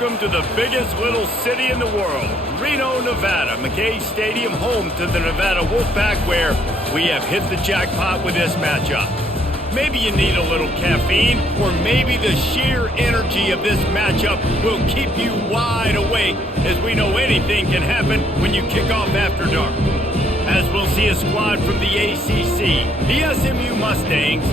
Welcome to the biggest little city in the world, Reno, Nevada. McKay Stadium, home to the Nevada Wolfpack, where we have hit the jackpot with this matchup. Maybe you need a little caffeine, or maybe the sheer energy of this matchup will keep you wide awake, as we know anything can happen when you kick off after dark. As we'll see a squad from the ACC, the SMU Mustangs,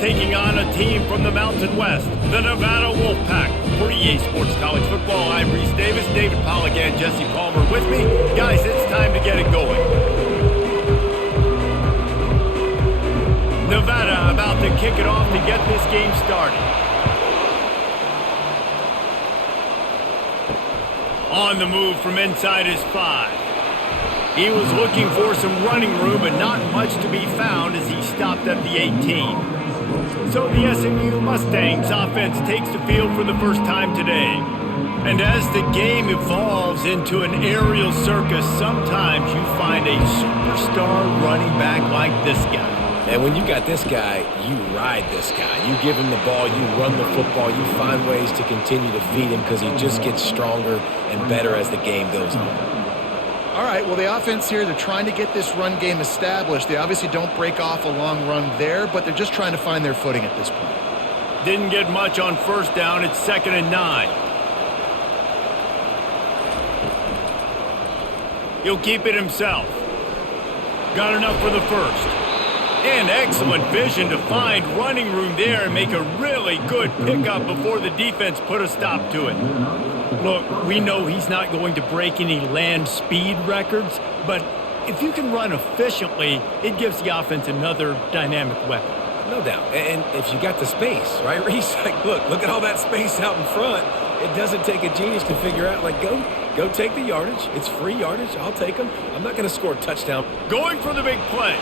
taking on a team from the Mountain West, the Nevada Wolfpack. For EA Sports College Football, I'm Reese Davis, David Pollack, and Jesse Palmer with me. Guys, it's time to get it going. Nevada about to kick it off to get this game started. On the move from inside his 5. He was looking for some running room, but not much to be found as he stopped at the 18. So the SMU Mustangs offense takes the field for the first time today. And as the game evolves into an aerial circus, sometimes you find a superstar running back like this guy. And when you got this guy, you ride this guy. You give him the ball, you run the football, you find ways to continue to feed him because he just gets stronger and better as the game goes on. All right, well, the offense here, they're trying to get this run game established. They obviously don't break off a long run there, but they're just trying to find their footing at this point. Didn't get much on first down. It's 2nd and 9. He'll keep it himself. Got enough for the first. And excellent vision to find running room there and make a really good pickup before the defense put a stop to it. Look, we know he's not going to break any land speed records, but if you can run efficiently, it gives the offense another dynamic weapon. No doubt. And if you got the space, right, Reese? Like, look at all that space out in front. It doesn't take a genius to figure out, like, go take the yardage. It's free yardage. I'll take them. I'm not going to score a touchdown. Going for the big play.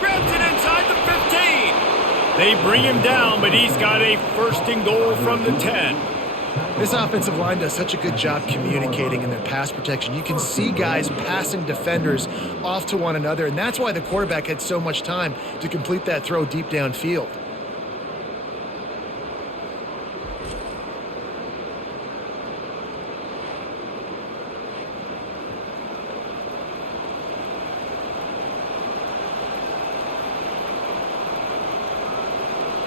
Grabs it inside the 15. They bring him down, but he's got a 1st and goal from the 10. This offensive line does such a good job communicating in their pass protection. You can see guys passing defenders off to one another, and that's why the quarterback had so much time to complete that throw deep downfield.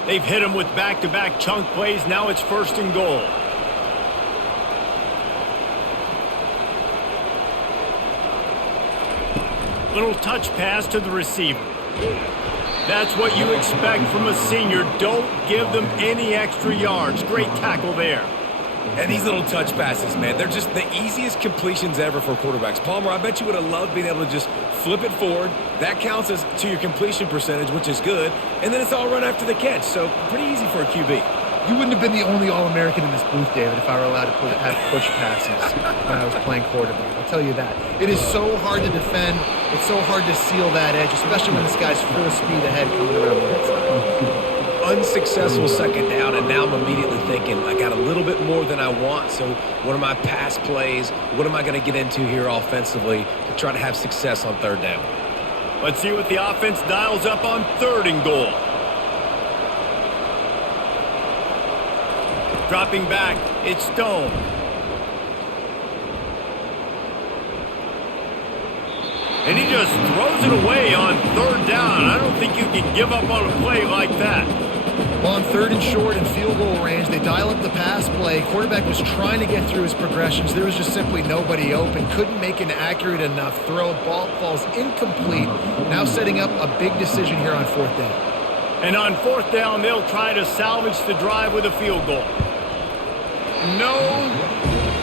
They've hit him with back-to-back chunk plays. Now it's 1st and goal. Little touch pass to the receiver. That's what you expect from a senior. Don't give them any extra yards. Great tackle there. And these little touch passes, man, they're just the easiest completions ever for quarterbacks. Palmer, I bet you would have loved being able to just flip it forward. That counts as to your completion percentage, which is good. And then it's all run after the catch, so pretty easy for a QB. You wouldn't have been the only All-American in this booth, David, if I were allowed to have push passes when I was playing quarterback. I'll tell you that. It is so hard to defend. It's so hard to seal that edge, especially when this guy's full speed ahead coming around the inside. Unsuccessful 2nd down, and now I'm immediately thinking, I got a little bit more than I want, so what are my pass plays? What am I going to get into here offensively to try to have success on 3rd down? Let's see what the offense dials up on 3rd and goal. Dropping back, it's Stone. And he just throws it away on 3rd down. I don't think you can give up on a play like that. Well, on 3rd and short and field goal range, they dial up the pass play. Quarterback was trying to get through his progressions. There was just simply nobody open. Couldn't make an accurate enough throw. Ball falls incomplete. Now setting up a big decision here on 4th down. And on 4th down, they'll try to salvage the drive with a field goal. No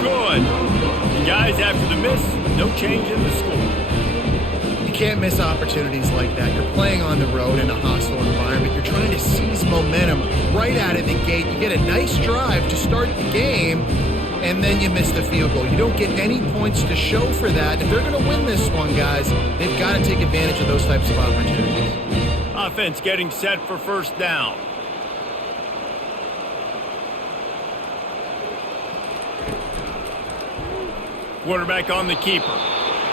good. And guys, after the miss, no change in the score. You can't miss opportunities like that. You're playing on the road in a hostile environment. You're trying to seize momentum right out of the gate. You get a nice drive to start the game, and then you miss the field goal. You don't get any points to show for that. If they're going to win this one, guys, they've got to take advantage of those types of opportunities. Offense getting set for 1st down. Quarterback on the keeper.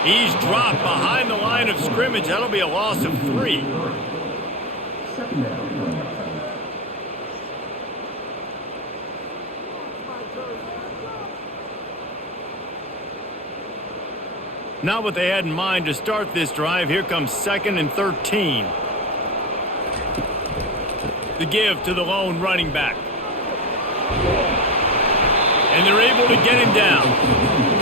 He's dropped behind the line of scrimmage. That'll be a loss of 3. Not what they had in mind to start this drive. Here comes 2nd and 13. The give to the lone running back. And they're able to get him down.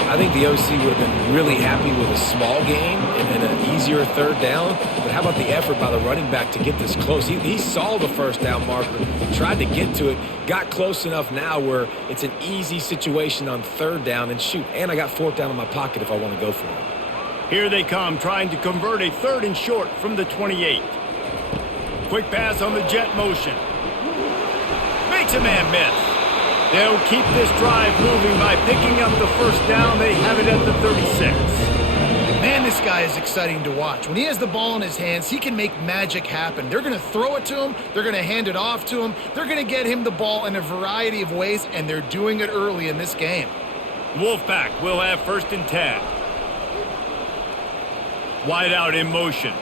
I think the OC would have been really happy with a small gain and an easier 3rd down. But how about the effort by the running back to get this close? He saw the 1st down marker, tried to get to it, got close enough now where it's an easy situation on 3rd down. And shoot, and I got 4th down in my pocket if I want to go for it. Here they come, trying to convert a 3rd and short from the 28. Quick pass on the jet motion. Makes a man miss. They'll keep this drive moving by picking up the 1st down. They have it at the 36. Man, this guy is exciting to watch. When he has the ball in his hands, he can make magic happen. They're going to throw it to him. They're going to hand it off to him. They're going to get him the ball in a variety of ways, and they're doing it early in this game. Wolfpack will have 1st and 10. Wide out in motion.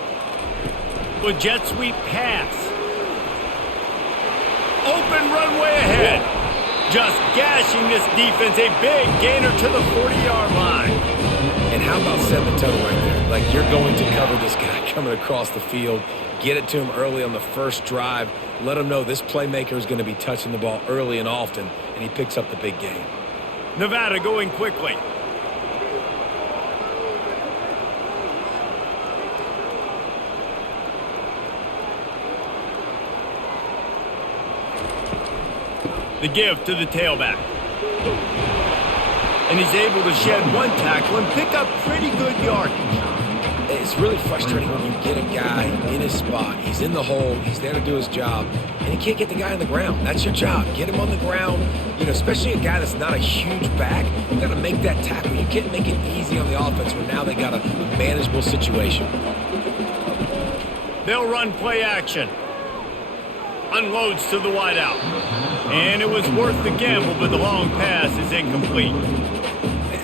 With jet sweep pass. Open runway ahead. Just gashing this defense. A big gainer to the 40-yard line. And how about setting the tone right there? Like, you're going to cover this guy coming across the field. Get it to him early on the 1st drive. Let him know this playmaker is going to be touching the ball early and often, and he picks up the big gain. Nevada going quickly. The give to the tailback. And he's able to shed 1 tackle and pick up pretty good yardage. It's really frustrating when you get a guy in his spot. He's in the hole. He's there to do his job. And you can't get the guy on the ground. That's your job. Get him on the ground. You know, especially a guy that's not a huge back. You got to make that tackle. You can't make it easy on the offense where now they got a manageable situation. They'll run play action. Unloads to the wideout. And it was worth the gamble, but the long pass is incomplete.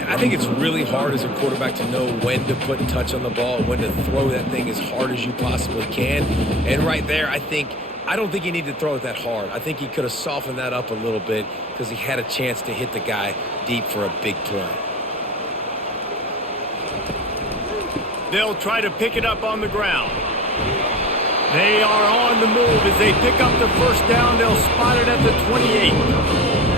I think it's really hard as a quarterback to know when to put touch on the ball, when to throw that thing as hard as you possibly can. And right there, I don't think he needed to throw it that hard. I think he could have softened that up a little bit because he had a chance to hit the guy deep for a big play. They'll try to pick it up on the ground. They are on the move as they pick up the 1st down. They'll spot it at the 28.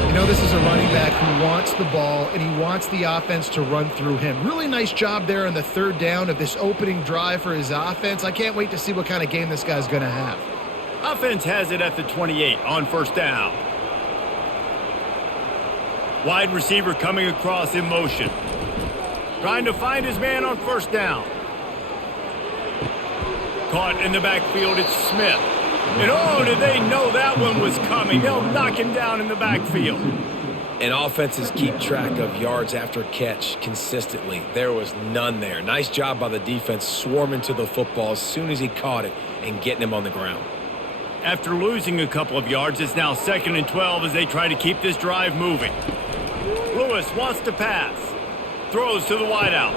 You know, this is a running back who wants the ball, and he wants the offense to run through him. Really nice job there on the 3rd down of this opening drive for his offense. I can't wait to see what kind of game this guy's going to have. Offense has it at the 28 on 1st down. Wide receiver coming across in motion. Trying to find his man on 1st down. Caught in the backfield, it's Smith. And oh, did they know that one was coming? They'll knock him down in the backfield. And offenses keep track of yards after catch consistently. There was none there. Nice job by the defense swarming to the football as soon as he caught it and getting him on the ground. After losing a couple of yards, it's now 2nd and 12 as they try to keep this drive moving. Lewis wants to pass. Throws to the wideout.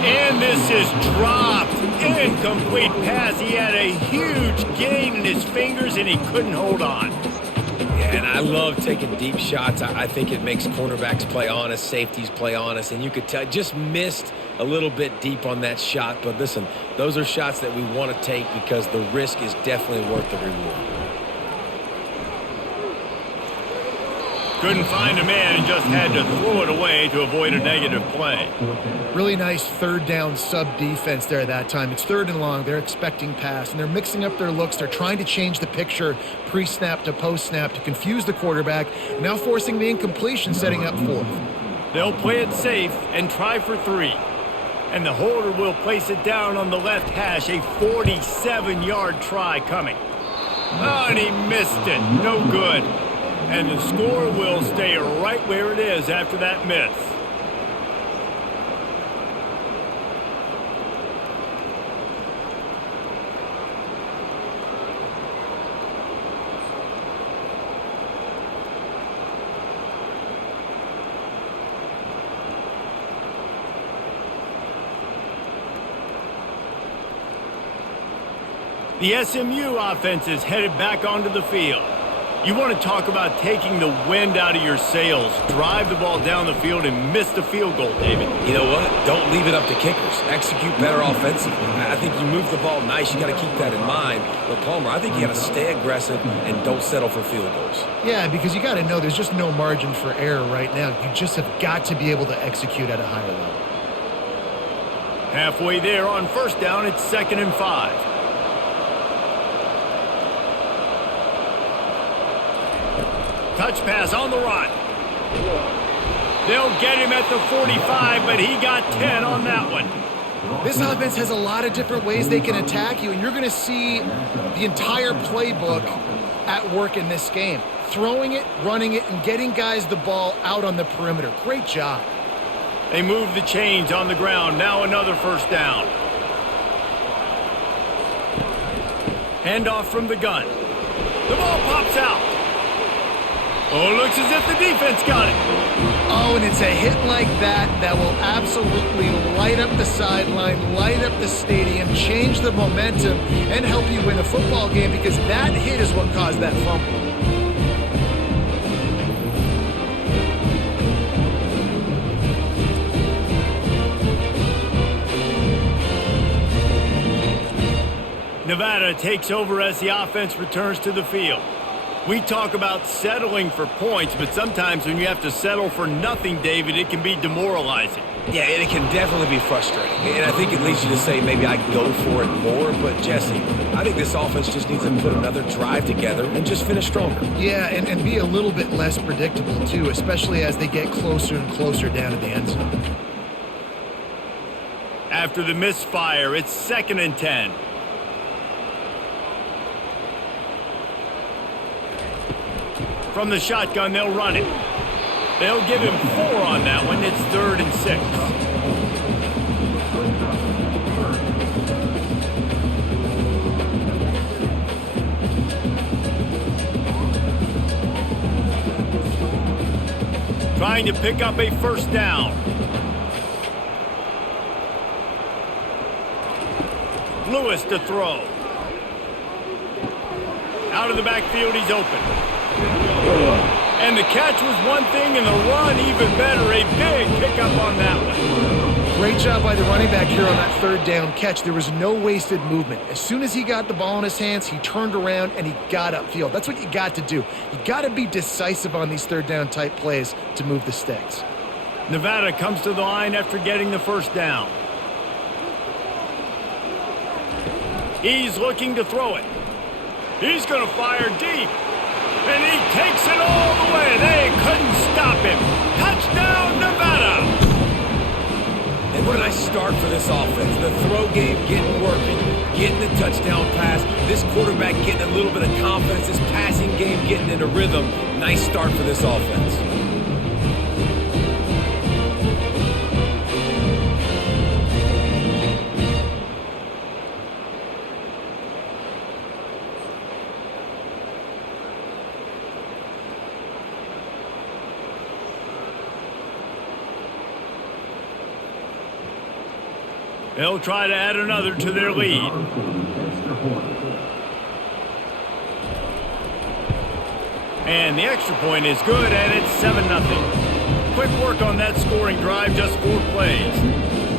And this is dropped. Incomplete pass. He had a huge gain in his fingers, and he couldn't hold on. Yeah, and I love taking deep shots. I think it makes cornerbacks play honest, safeties play honest, and you could tell just missed a little bit deep on that shot. But listen, those are shots that we want to take because the risk is definitely worth the reward. Couldn't find a man and just had to throw it away to avoid a negative play. Really nice 3rd down sub-defense there that time. It's 3rd and long. They're expecting pass, and they're mixing up their looks. They're trying to change the picture pre-snap to post-snap to confuse the quarterback, now forcing the incompletion, setting up 4th. They'll play it safe and try for 3. And the holder will place it down on the left hash, a 47-yard try coming. Oh, and he missed it. No good. And the score will stay right where it is after that miss. The SMU offense is headed back onto the field. You want to talk about taking the wind out of your sails. Drive the ball down the field and miss the field goal, David. You know what? Don't leave it up to kickers. Execute better offensively. I think you move the ball nice. You got to keep that in mind. But, Palmer, I think you got to stay aggressive and don't settle for field goals. Yeah, because you got to know there's just no margin for error right now. You just have got to be able to execute at a higher level. Halfway there on first down, it's 2nd and 5. Touch pass on the run. They'll get him at the 45, but he got 10 on that one. This offense has a lot of different ways they can attack you, and you're going to see the entire playbook at work in this game. Throwing it, running it, and getting guys the ball out on the perimeter. Great job. They move the chains on the ground. Now another first down. Handoff from the gun. The ball pops out. Oh, looks as if the defense got it. Oh, and it's a hit like that that will absolutely light up the sideline, light up the stadium, change the momentum, and help you win a football game because that hit is what caused that fumble. Nevada takes over as the offense returns to the field. We talk about settling for points, but sometimes when you have to settle for nothing, David, it can be demoralizing. Yeah, and it can definitely be frustrating. And I think it leads you to say maybe I go for it more. But, Jesse, I think this offense just needs to put another drive together and just finish stronger. Yeah, and be a little bit less predictable, too, especially as they get closer and closer down to the end zone. After the misfire, it's 2nd and 10. From the shotgun, they'll run it. They'll give him 4 on that one. It's 3rd and 6. Trying to pick up a first down. Lewis to throw. Out of the backfield, he's open. And the catch was one thing, and the run even better. A big pickup on that one. Great job by the running back here on that 3rd down catch. There was no wasted movement. As soon as he got the ball in his hands, he turned around and he got upfield. That's what you got to do. You got to be decisive on these 3rd down type plays to move the sticks. Nevada comes to the line after getting the first down. He's looking to throw it. He's going to fire deep. And he takes it all the way. They couldn't stop him. Touchdown, Nevada! And what a nice start for this offense. The throw game getting working, getting the touchdown pass. This quarterback getting a little bit of confidence. This passing game getting into rhythm. Nice start for this offense. They'll try to add another to their lead. And the extra point is good, and it's 7-0. Quick work on that scoring drive, just 4 plays.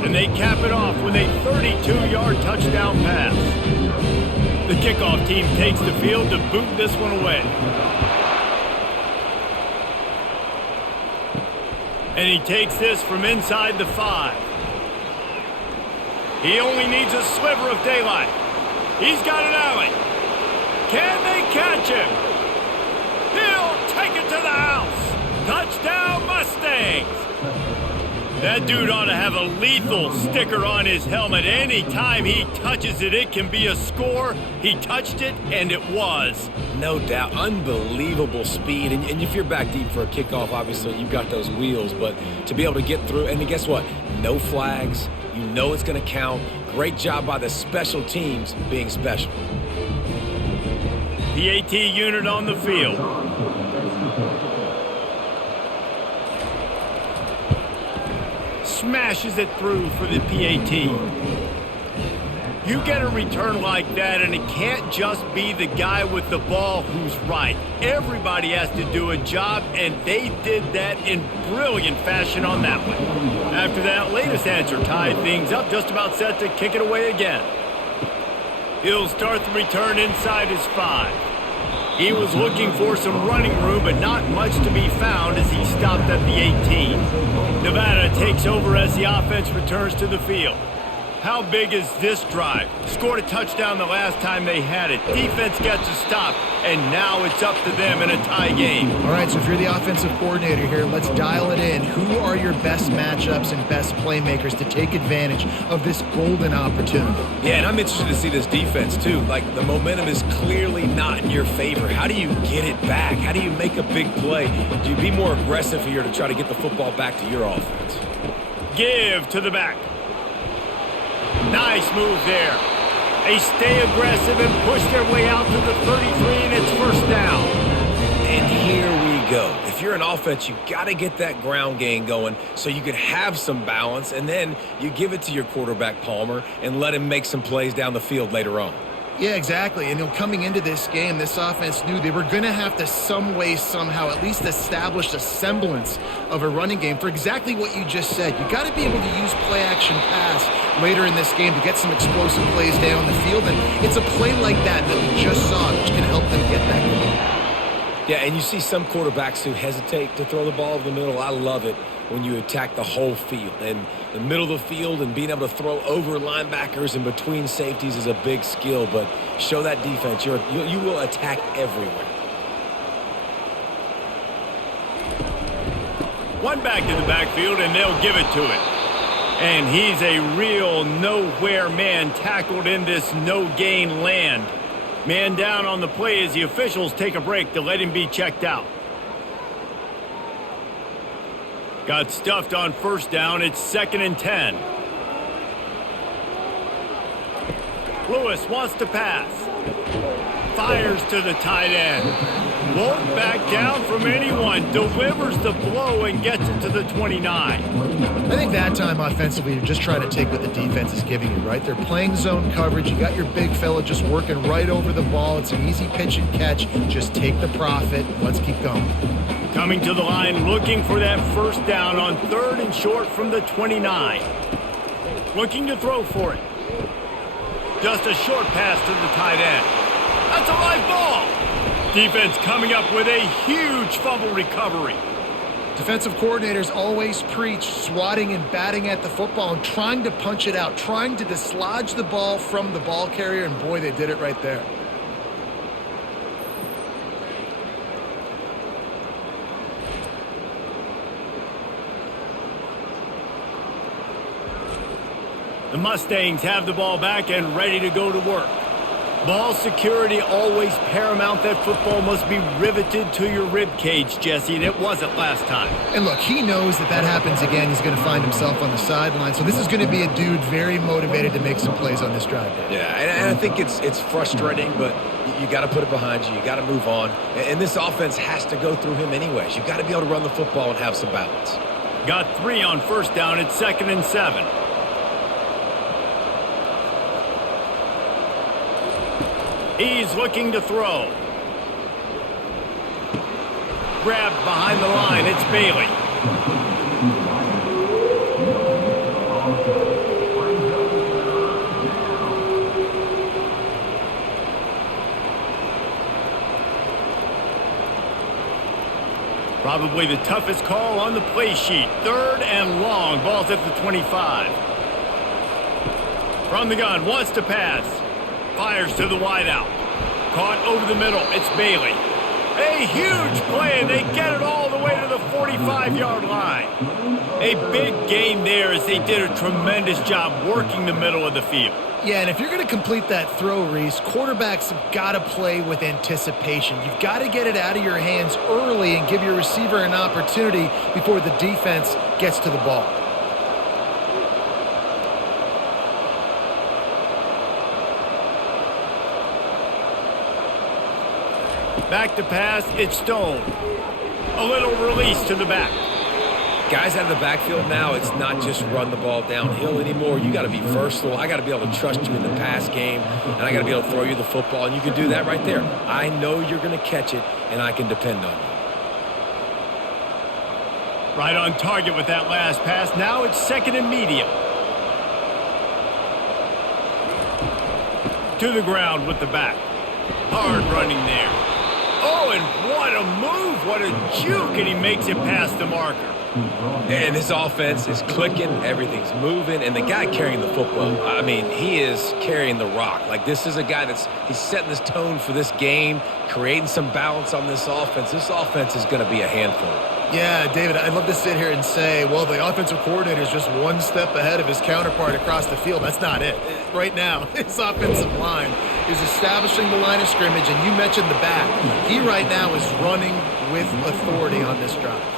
And they cap it off with a 32-yard touchdown pass. The kickoff team takes the field to boot this one away. And he takes this from inside the 5. He only needs a sliver of daylight. He's got an alley. Can they catch him? He'll take it to the house. Touchdown, Mustangs. That dude ought to have a lethal sticker on his helmet. Anytime he touches it, it can be a score. He touched it, and it was. No doubt. Unbelievable speed. And if you're back deep for a kickoff, obviously you've got those wheels. But to be able to get through, and guess what? No flags. You know it's going to count. Great job by the special teams being special. PAT unit on the field. Smashes it through for the PAT. You get a return like that, and it can't just be the guy with the ball who's right. Everybody has to do a job, and they did that in brilliant fashion on that one. After that latest answer tied things up, just about set to kick it away again. He'll start the return inside his 5. He was looking for some running room, but not much to be found as he stopped at the 18. Nevada takes over as the offense returns to the field. How big is this drive? Scored a touchdown the last time they had it. Defense gets a stop, and now it's up to them in a tie game. All right, so if you're the offensive coordinator here, let's dial it in. Who are your best matchups and best playmakers to take advantage of this golden opportunity? Yeah, and I'm interested to see this defense, too. Like, the momentum is clearly not in your favor. How do you get it back? How do you make a big play? Do you be more aggressive here to try to get the football back to your offense? Give to the back. Nice move there. They stay aggressive and push their way out to the 33, and it's first down. And here we go. If you're an offense, you got to get that ground game going so you can have some balance, and then you give it to your quarterback, Palmer, and let him make some plays down the field later on. Yeah, exactly. And coming into this game, this offense knew they were going to have to some way, somehow, at least establish a semblance of a running game for exactly what you just said. You got to be able to use play-action pass later in this game to get some explosive plays down the field. And it's a play like that we just saw, which can help them get that going. Yeah, and you see some quarterbacks who hesitate to throw the ball over the middle. I love it when you attack the whole field. And the middle of the field and being able to throw over linebackers and between safeties is a big skill. But show that defense. You will attack everywhere. One back in the backfield, and they'll give it to it. And he's a real nowhere man tackled in this no-gain land. Man down on the play as the officials take a break to let him be checked out. Got stuffed on first down. It's 2nd and 10. Lewis wants to pass. Fires to the tight end. Won't back down from anyone. Delivers the blow and gets it to the 29. I think that time offensively, you're just trying to take what the defense is giving you, right? They're playing zone coverage. You got your big fella just working right over the ball. It's an easy pitch and catch. Just take the profit. Let's keep going. Coming to the line, looking for that first down on 3rd and short from the 29. Looking to throw for it. Just a short pass to the tight end. That's a live ball. Defense coming up with a huge fumble recovery. Defensive coordinators always preach swatting and batting at the football and trying to punch it out, trying to dislodge the ball from the ball carrier, and boy, they did it right there. The Mustangs have the ball back and ready to go to work. Ball security always paramount. That football must be riveted to your rib cage, Jesse, and it wasn't last time. And look, he knows that happens again. He's going to find himself on the sideline. So this is going to be a dude very motivated to make some plays on this drive. Yeah, and I think it's frustrating, but you got to put it behind you. You got to move on. And this offense has to go through him anyways. You got to be able to run the football and have some balance. Got 3 on first down. It's 2nd and 7. He's looking to throw. Grabbed behind the line. It's Bailey. Probably the toughest call on the play sheet. 3rd and long. Ball's at the 25. From the gun. Wants to pass. Fires to the wideout. Caught over the middle. It's Bailey. A huge play, and they get it all the way to the 45-yard line. A big gain there as they did a tremendous job working the middle of the field. Yeah, and if you're going to complete that throw, Reese, quarterbacks have got to play with anticipation. You've got to get it out of your hands early and give your receiver an opportunity before the defense gets to the ball. Back to pass, it's Stone. A little release to the back. Guys out of the backfield now, it's not just run the ball downhill anymore. You got to be versatile. I got to be able to trust you in the pass game, and I got to be able to throw you the football, and you can do that right there. I know you're going to catch it, and I can depend on you. Right on target with that last pass. Now it's second and medium. To the ground with the back. Hard running there. Oh, and what a move. What a juke. And he makes it past the marker. And this offense is clicking. Everything's moving. And the guy carrying the football, I mean, he is carrying the rock. Like, this is a guy he's setting this tone for this game, creating some balance on this offense. This offense is going to be a handful. Yeah, David, I'd love to sit here and say, well, the offensive coordinator is just one step ahead of his counterpart across the field. That's not it. Right now, his offensive line is establishing the line of scrimmage, and you mentioned the back. He right now is running with authority on this drive.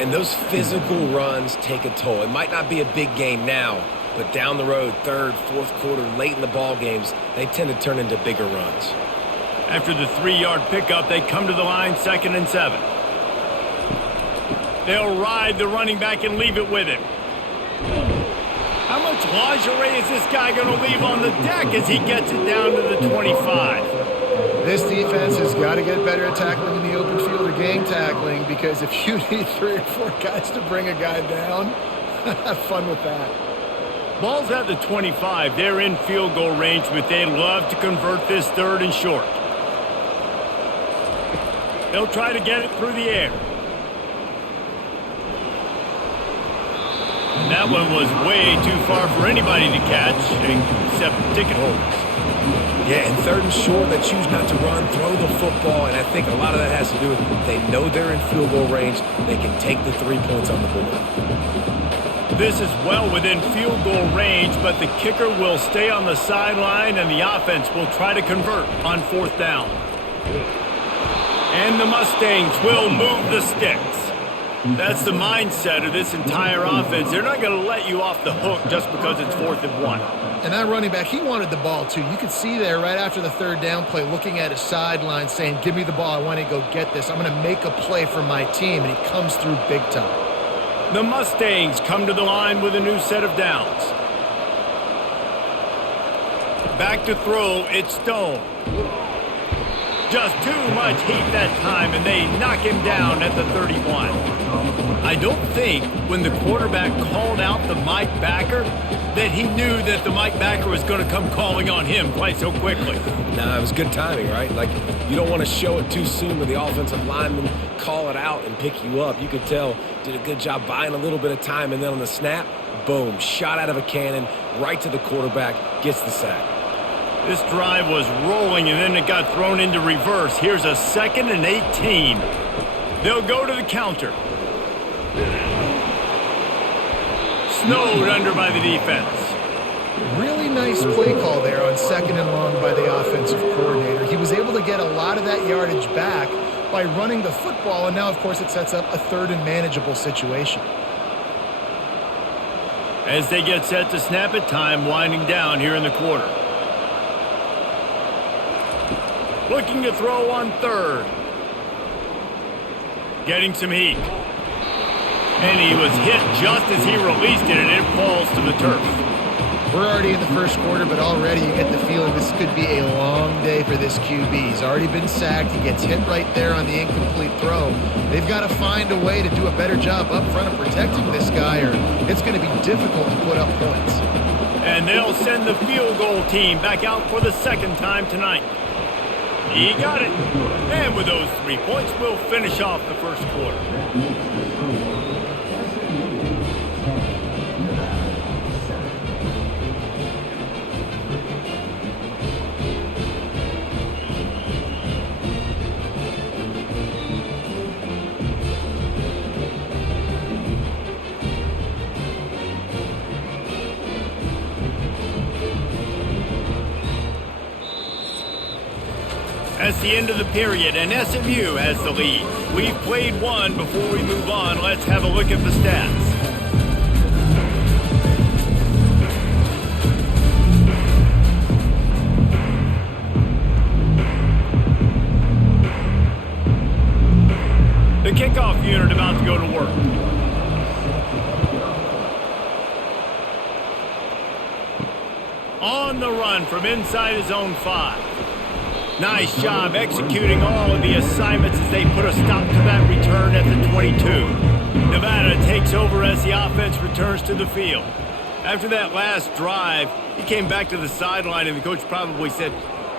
And those physical runs take a toll. It might not be a big game now, but down the road, third, fourth quarter, late in the ball games, they tend to turn into bigger runs. After the 3-yard pickup, they come to the line, 2nd and 7. They'll ride the running back and leave it with him. How much lingerie is this guy going to leave on the deck as he gets it down to the 25? This defense has got to get better at tackling in the open field or gang tackling, because if you need 3 or 4 guys to bring a guy down, have fun with that. Ball's at the 25. They're in field goal range, but they'd love to convert this 3rd and short. They'll try to get it through the air. That one was way too far for anybody to catch, except ticket holders. Yeah, and 3rd and short, they choose not to run, throw the football, and I think a lot of that has to do with they know they're in field goal range. They can take the 3 points on the board. This is well within field goal range, but the kicker will stay on the sideline, and the offense will try to convert on 4th down. And the Mustangs will move the sticks. That's the mindset of this entire offense. They're not going to let you off the hook just because it's 4th and 1. And that running back, he wanted the ball too. You could see there right after the 3rd down play, looking at his sideline saying, give me the ball, I want to go get this. I'm going to make a play for my team, and he comes through big time. The Mustangs come to the line with a new set of downs. Back to throw, it's Stone. Just too much heat that time, and they knock him down at the 31. I don't think when the quarterback called out the Mike backer that he knew that the Mike backer was going to come calling on him quite so quickly. Nah, it was good timing, right? Like, you don't want to show it too soon when the offensive lineman call it out and pick you up. You could tell, did a good job buying a little bit of time, and then on the snap, boom, shot out of a cannon, right to the quarterback, gets the sack. This drive was rolling, and then it got thrown into reverse. Here's a 2nd and 18. They'll go to the counter. Snowed under by the defense. Really nice play call there on 2nd and long by the offensive coordinator. He was able to get a lot of that yardage back by running the football, and now, of course, it sets up a 3rd and manageable situation. As they get set to snap it, time winding down here in the quarter. Looking to throw on 3rd. Getting some heat. And he was hit just as he released it, and it falls to the turf. We're already in the 1st quarter, but already you get the feeling this could be a long day for this QB. He's already been sacked. He gets hit right there on the incomplete throw. They've got to find a way to do a better job up front of protecting this guy, or it's going to be difficult to put up points. And they'll send the field goal team back out for the 2nd time tonight. He got it. And with those 3 points, we'll finish off the 1st quarter. That's the end of the period, and SMU has the lead. We've played one. Before we move on, let's have a look at the stats. The kickoff unit about to go to work. On the run from inside his own 5. Nice job executing all of the assignments as they put a stop to that return at the 22. Nevada takes over as the offense returns to the field. After that last drive, he came back to the sideline and the coach probably said,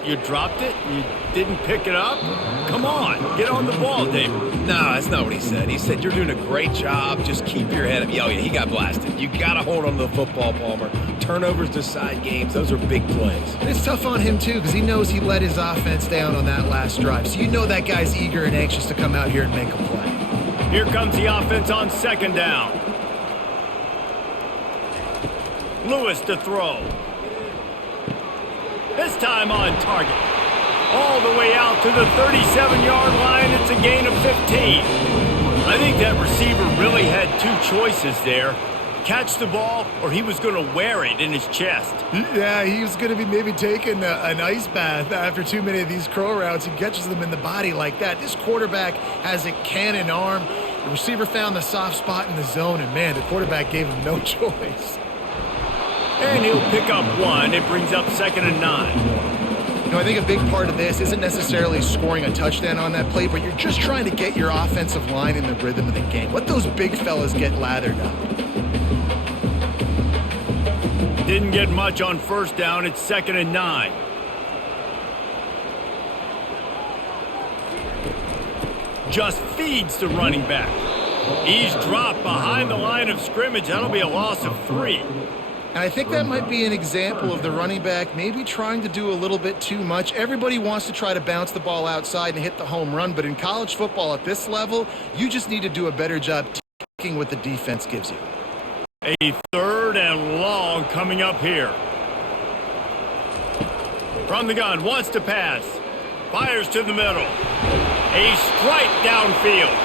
"You dropped it? You didn't pick it up? Come on, get on the ball, David." No, that's not what he said. He said, "You're doing a great job. Just keep your head up." Oh, yeah, he got blasted. You got to hold on to the football, Palmer. Turnovers decide games. Those are big plays. And it's tough on him, too, because he knows he let his offense down on that last drive. So you know that guy's eager and anxious to come out here and make a play. Here comes the offense on 2nd down. Lewis to throw. This time on target. All the way out to the 37-yard line. It's a gain of 15. I think that receiver really had 2 choices there. Catch the ball, or he was going to wear it in his chest. Yeah, he was going to be maybe taking an ice bath after too many of these crow routes. He catches them in the body like that. This quarterback has a cannon arm. The receiver found the soft spot in the zone, and, man, the quarterback gave him no choice. And he'll pick up 1. It brings up 2nd and 9. You know, I think a big part of this isn't necessarily scoring a touchdown on that play, but you're just trying to get your offensive line in the rhythm of the game. Let those big fellas get lathered up. Didn't get much on 1st down. It's 2nd and 9. Just feeds the running back. He's dropped behind the line of scrimmage. That'll be a loss of 3. And I think that might be an example of the running back maybe trying to do a little bit too much. Everybody wants to try to bounce the ball outside and hit the home run, but in college football at this level, you just need to do a better job taking what the defense gives you. A 3rd and long coming up here. From the gun, wants to pass. Fires to the middle. A strike downfield.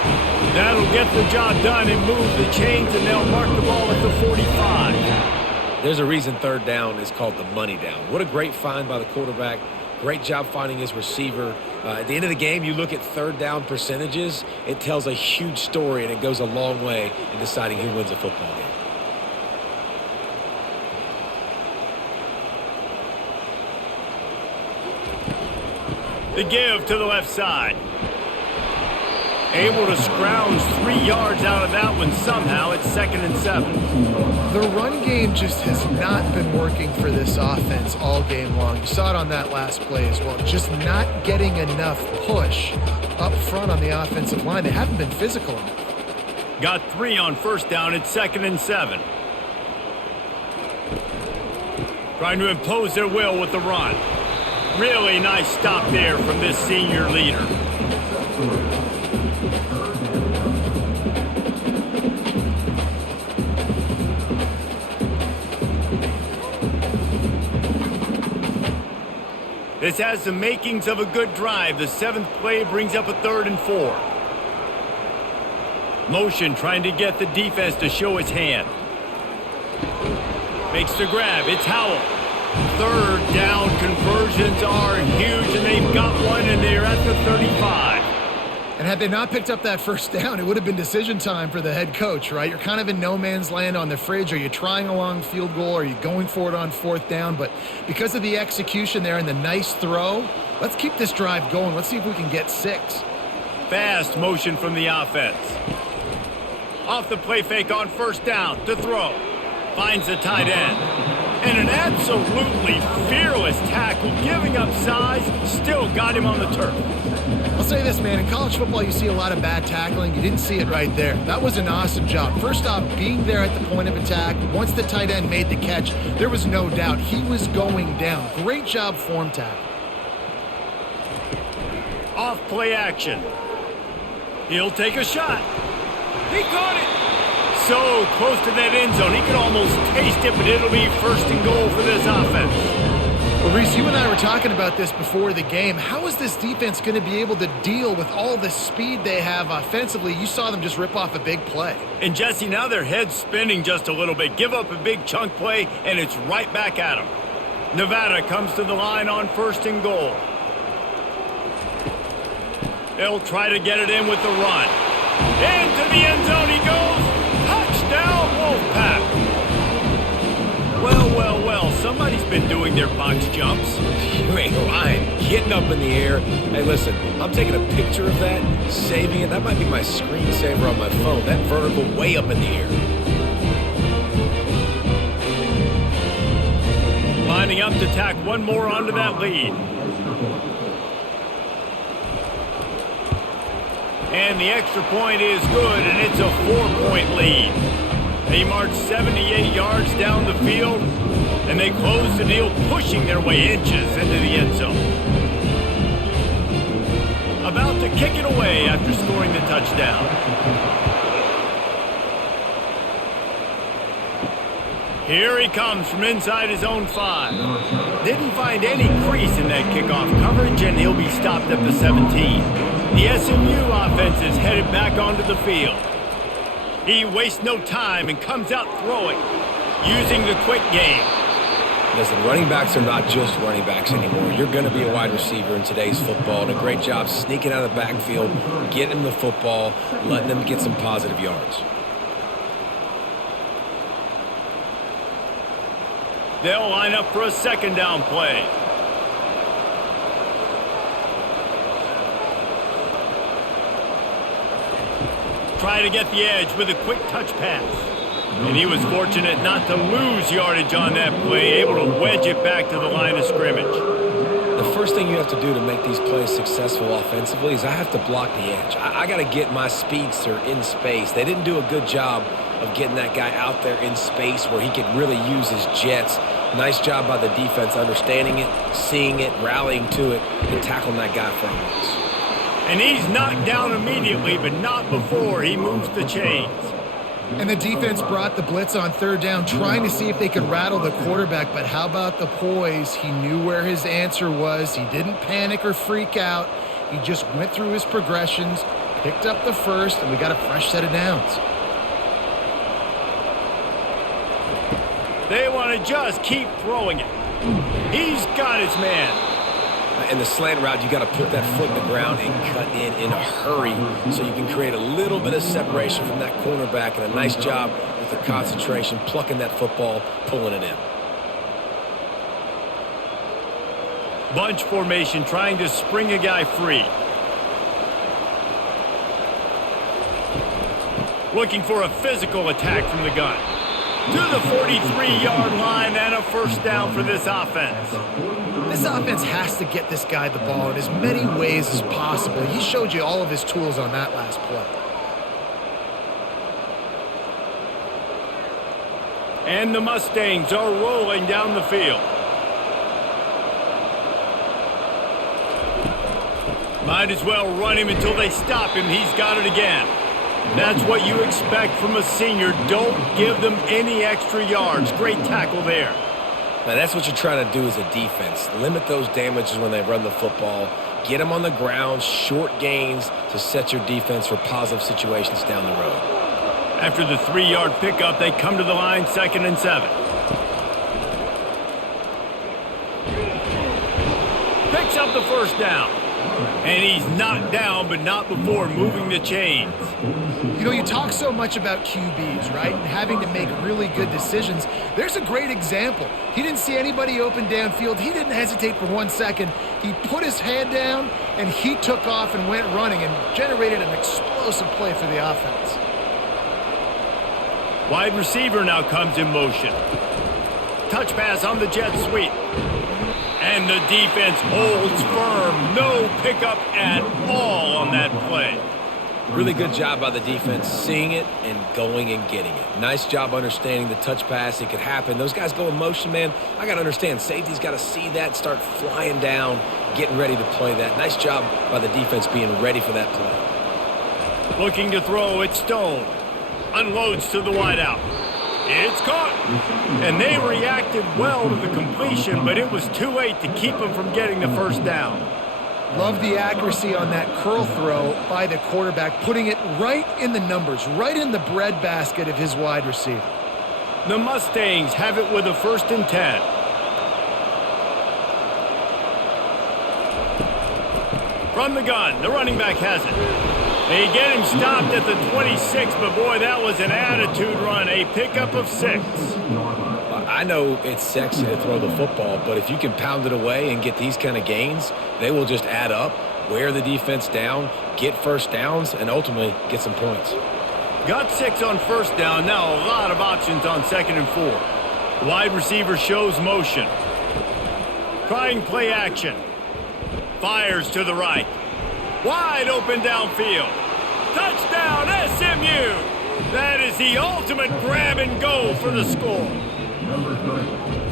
That'll get the job done and move the chains, and they'll mark the ball at the 45. There's a reason 3rd down is called the money down. What a great find by the quarterback. Great job finding his receiver. At the end of the game, you look at 3rd down percentages. It tells a huge story, and it goes a long way in deciding who wins a football game. The give to the left side. Able to scrounge 3 yards out of that one somehow. It's 2nd and 7. The run game just has not been working for this offense all game long. You saw it on that last play as well. Just not getting enough push up front on the offensive line. They haven't been physical enough. Got 3 on 1st down. It's 2nd and 7. Trying to impose their will with the run. Really nice stop there from this senior leader. This has the makings of a good drive. The 7th play brings up a 3rd and 4. Motion trying to get the defense to show its hand. Makes the grab. It's Howell. 3rd down conversions are huge, and they've got one, and they're at the 35. And had they not picked up that 1st down, it would have been decision time for the head coach, right? You're kind of in no man's land on the fridge. Are you trying a long field goal? Are you going for it on 4th down? But because of the execution there and the nice throw, let's keep this drive going. Let's see if we can get 6. Fast motion from the offense. Off the play fake on 1st down to throw. Finds the tight end. And an absolutely fearless tackle, giving up size, still got him on the turf. I'll say this, man, in college football you see a lot of bad tackling. You didn't see it right there. That was an awesome job. First off, being there at the point of attack. Once the tight end made the catch, there was no doubt he was going down. Great job form tackle. Off play action. He'll take a shot. He caught it. So close to that end zone, he could almost taste it, but it'll be 1st and goal for this offense. Well, Reese, you and I were talking about this before the game. How is this defense going to be able to deal with all the speed they have offensively? You saw them just rip off a big play. And Jesse, now their head's spinning just a little bit. Give up a big chunk play, and it's right back at them. Nevada comes to the line on 1st and goal. They'll try to get it in with the run. Into the end zone he goes. Touchdown, Wolfpack. Well, well, well. Somebody's been doing their box jumps. You ain't lying. Getting up in the air. Hey, listen, I'm taking a picture of that, saving it. That might be my screensaver on my phone. That vertical way up in the air. Lining up to tack one more onto that lead. And the extra point is good, and it's a 4-point lead. They march 78 yards down the field, and they close the deal, pushing their way inches into the end zone. About to kick it away after scoring the touchdown. Here he comes from inside his own 5. Didn't find any crease in that kickoff coverage, and he'll be stopped at the 17. The SMU offense is headed back onto the field. He wastes no time and comes out throwing, using the quick game. Listen, running backs are not just running backs anymore. You're going to be a wide receiver in today's football, and a great job sneaking out of the backfield, getting them the football, letting them get some positive yards. They'll line up for a second down play. Try to get the edge with a quick touch pass. And he was fortunate not to lose yardage on that play, able to wedge it back to the line of scrimmage. The first thing you have to do to make these plays successful offensively is I have to block the edge. I got to get my speedster in space. They didn't do a good job of getting that guy out there in space where he could really use his jets. Nice job by the defense understanding it, seeing it, rallying to it, and tackling that guy for a loss. And he's knocked down immediately, but not before he moves the chains. And the defense brought the blitz on third down, trying to see if they could rattle the quarterback. But how about the poise? He knew where his answer was. He didn't panic or freak out. He just went through his progressions, picked up the first, and we got a fresh set of downs. They want to just keep throwing it. He's got his man. In the slant route, you got to put that foot in the ground and cut in a hurry so you can create a little bit of separation from that cornerback, and a nice job with the concentration, plucking that football, pulling it in. Bunch formation, trying to spring a guy free. Looking for a physical attack from the gun. To the 43-yard line, and a first down for this offense. This offense has to get this guy the ball in as many ways as possible. He showed you all of his tools on that last play. And the Mustangs are rolling down the field. Might as well run him until they stop him. He's got it again. That's what you expect from a senior. Don't give them any extra yards. Great tackle there. Now, that's what you're trying to do as a defense. Limit those damages when they run the football. Get them on the ground, short gains to set your defense for positive situations down the road. After the 3-yard pickup, they come to the line, 2nd and 7. Picks up the first down. And he's knocked down, but not before moving the chains. You know, you talk so much about QBs, right? And having to make really good decisions. There's a great example. He didn't see anybody open downfield. He didn't hesitate for 1 second. He put his head down, and he took off and went running and generated an explosive play for the offense. Wide receiver now comes in motion. Touch pass on the jet sweep. And the defense holds firm. No pickup at all on that play. Really good job by the defense seeing it and going and getting it. Nice job understanding the touch pass. It could happen. Those guys go in motion, man. I got to understand. Safety's got to see that, start flying down, getting ready to play that. Nice job by the defense being ready for that play. Looking to throw, it's Stone. Unloads to the wideout. It's caught. And they reacted well to the completion, but it was too late to keep them from getting the first down. Love the accuracy on that curl throw by the quarterback, putting it right in the numbers, right in the breadbasket of his wide receiver. The Mustangs have it with a 1st and 10. From the gun, the running back has it. They get him stopped at the 26, but boy, that was an attitude run, a pickup of 6. I know it's sexy to throw the football, but if you can pound it away and get these kind of gains, they will just add up, wear the defense down, get first downs, and ultimately get some points. Got 6 on first down. Now a lot of options on 2nd and 4. Wide receiver shows motion. Trying play action. Fires to the right. Wide open downfield. Touchdown, SMU! That is the ultimate grab and go for the score.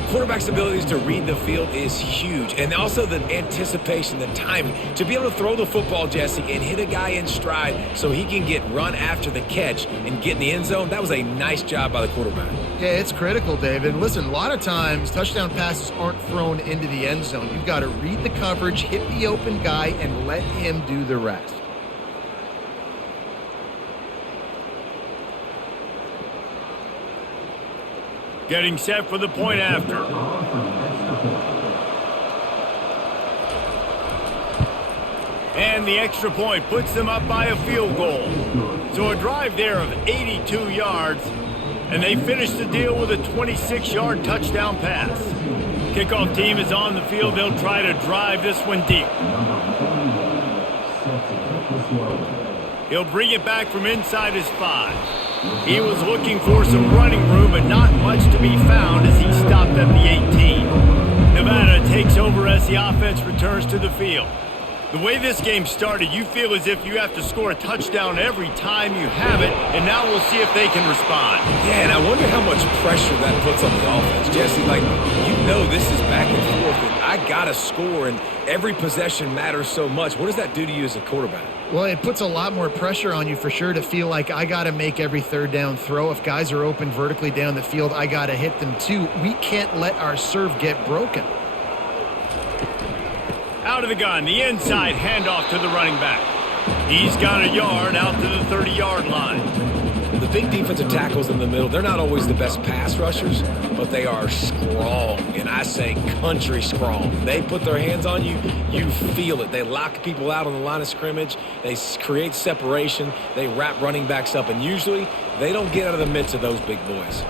Quarterback's abilities to read the field is huge, and also the anticipation, the timing. To be able to throw the football, Jesse, and hit a guy in stride so he can get run after the catch and get in the end zone, that was a nice job by the quarterback. Yeah, it's critical, David. Listen, a lot of times touchdown passes aren't thrown into the end zone. You've got to read the coverage, hit the open guy, and let him do the rest. Getting set for the point after. And the extra point puts them up by a field goal. So a drive there of 82 yards, and they finish the deal with a 26-yard touchdown pass. Kickoff team is on the field. They'll try to drive this one deep. He'll bring it back from inside his 5. He was looking for some running room, but not much to be found as he stopped at the 18. Nevada takes over as the offense returns to the field. The way this game started, you feel as if you have to score a touchdown every time you have it, and now we'll see if they can respond. Yeah, and I wonder how much pressure that puts on the offense. Jesse, like, you know this is back and forth, and I got to score, and every possession matters so much. What does that do to you as a quarterback? Well, it puts a lot more pressure on you for sure to feel like I got to make every third down throw. If guys are open vertically down the field, I got to hit them too. We can't let our serve get broken. Out of the gun, the inside handoff to the running back. He's got a yard out to the 30-yard line. The big defensive tackles in the middle, they're not always the best pass rushers, but they are strong, and I say country strong. They put their hands on you, you feel it. They lock people out on the line of scrimmage. They create separation. They wrap running backs up, and usually they don't get out of the midst of those big boys.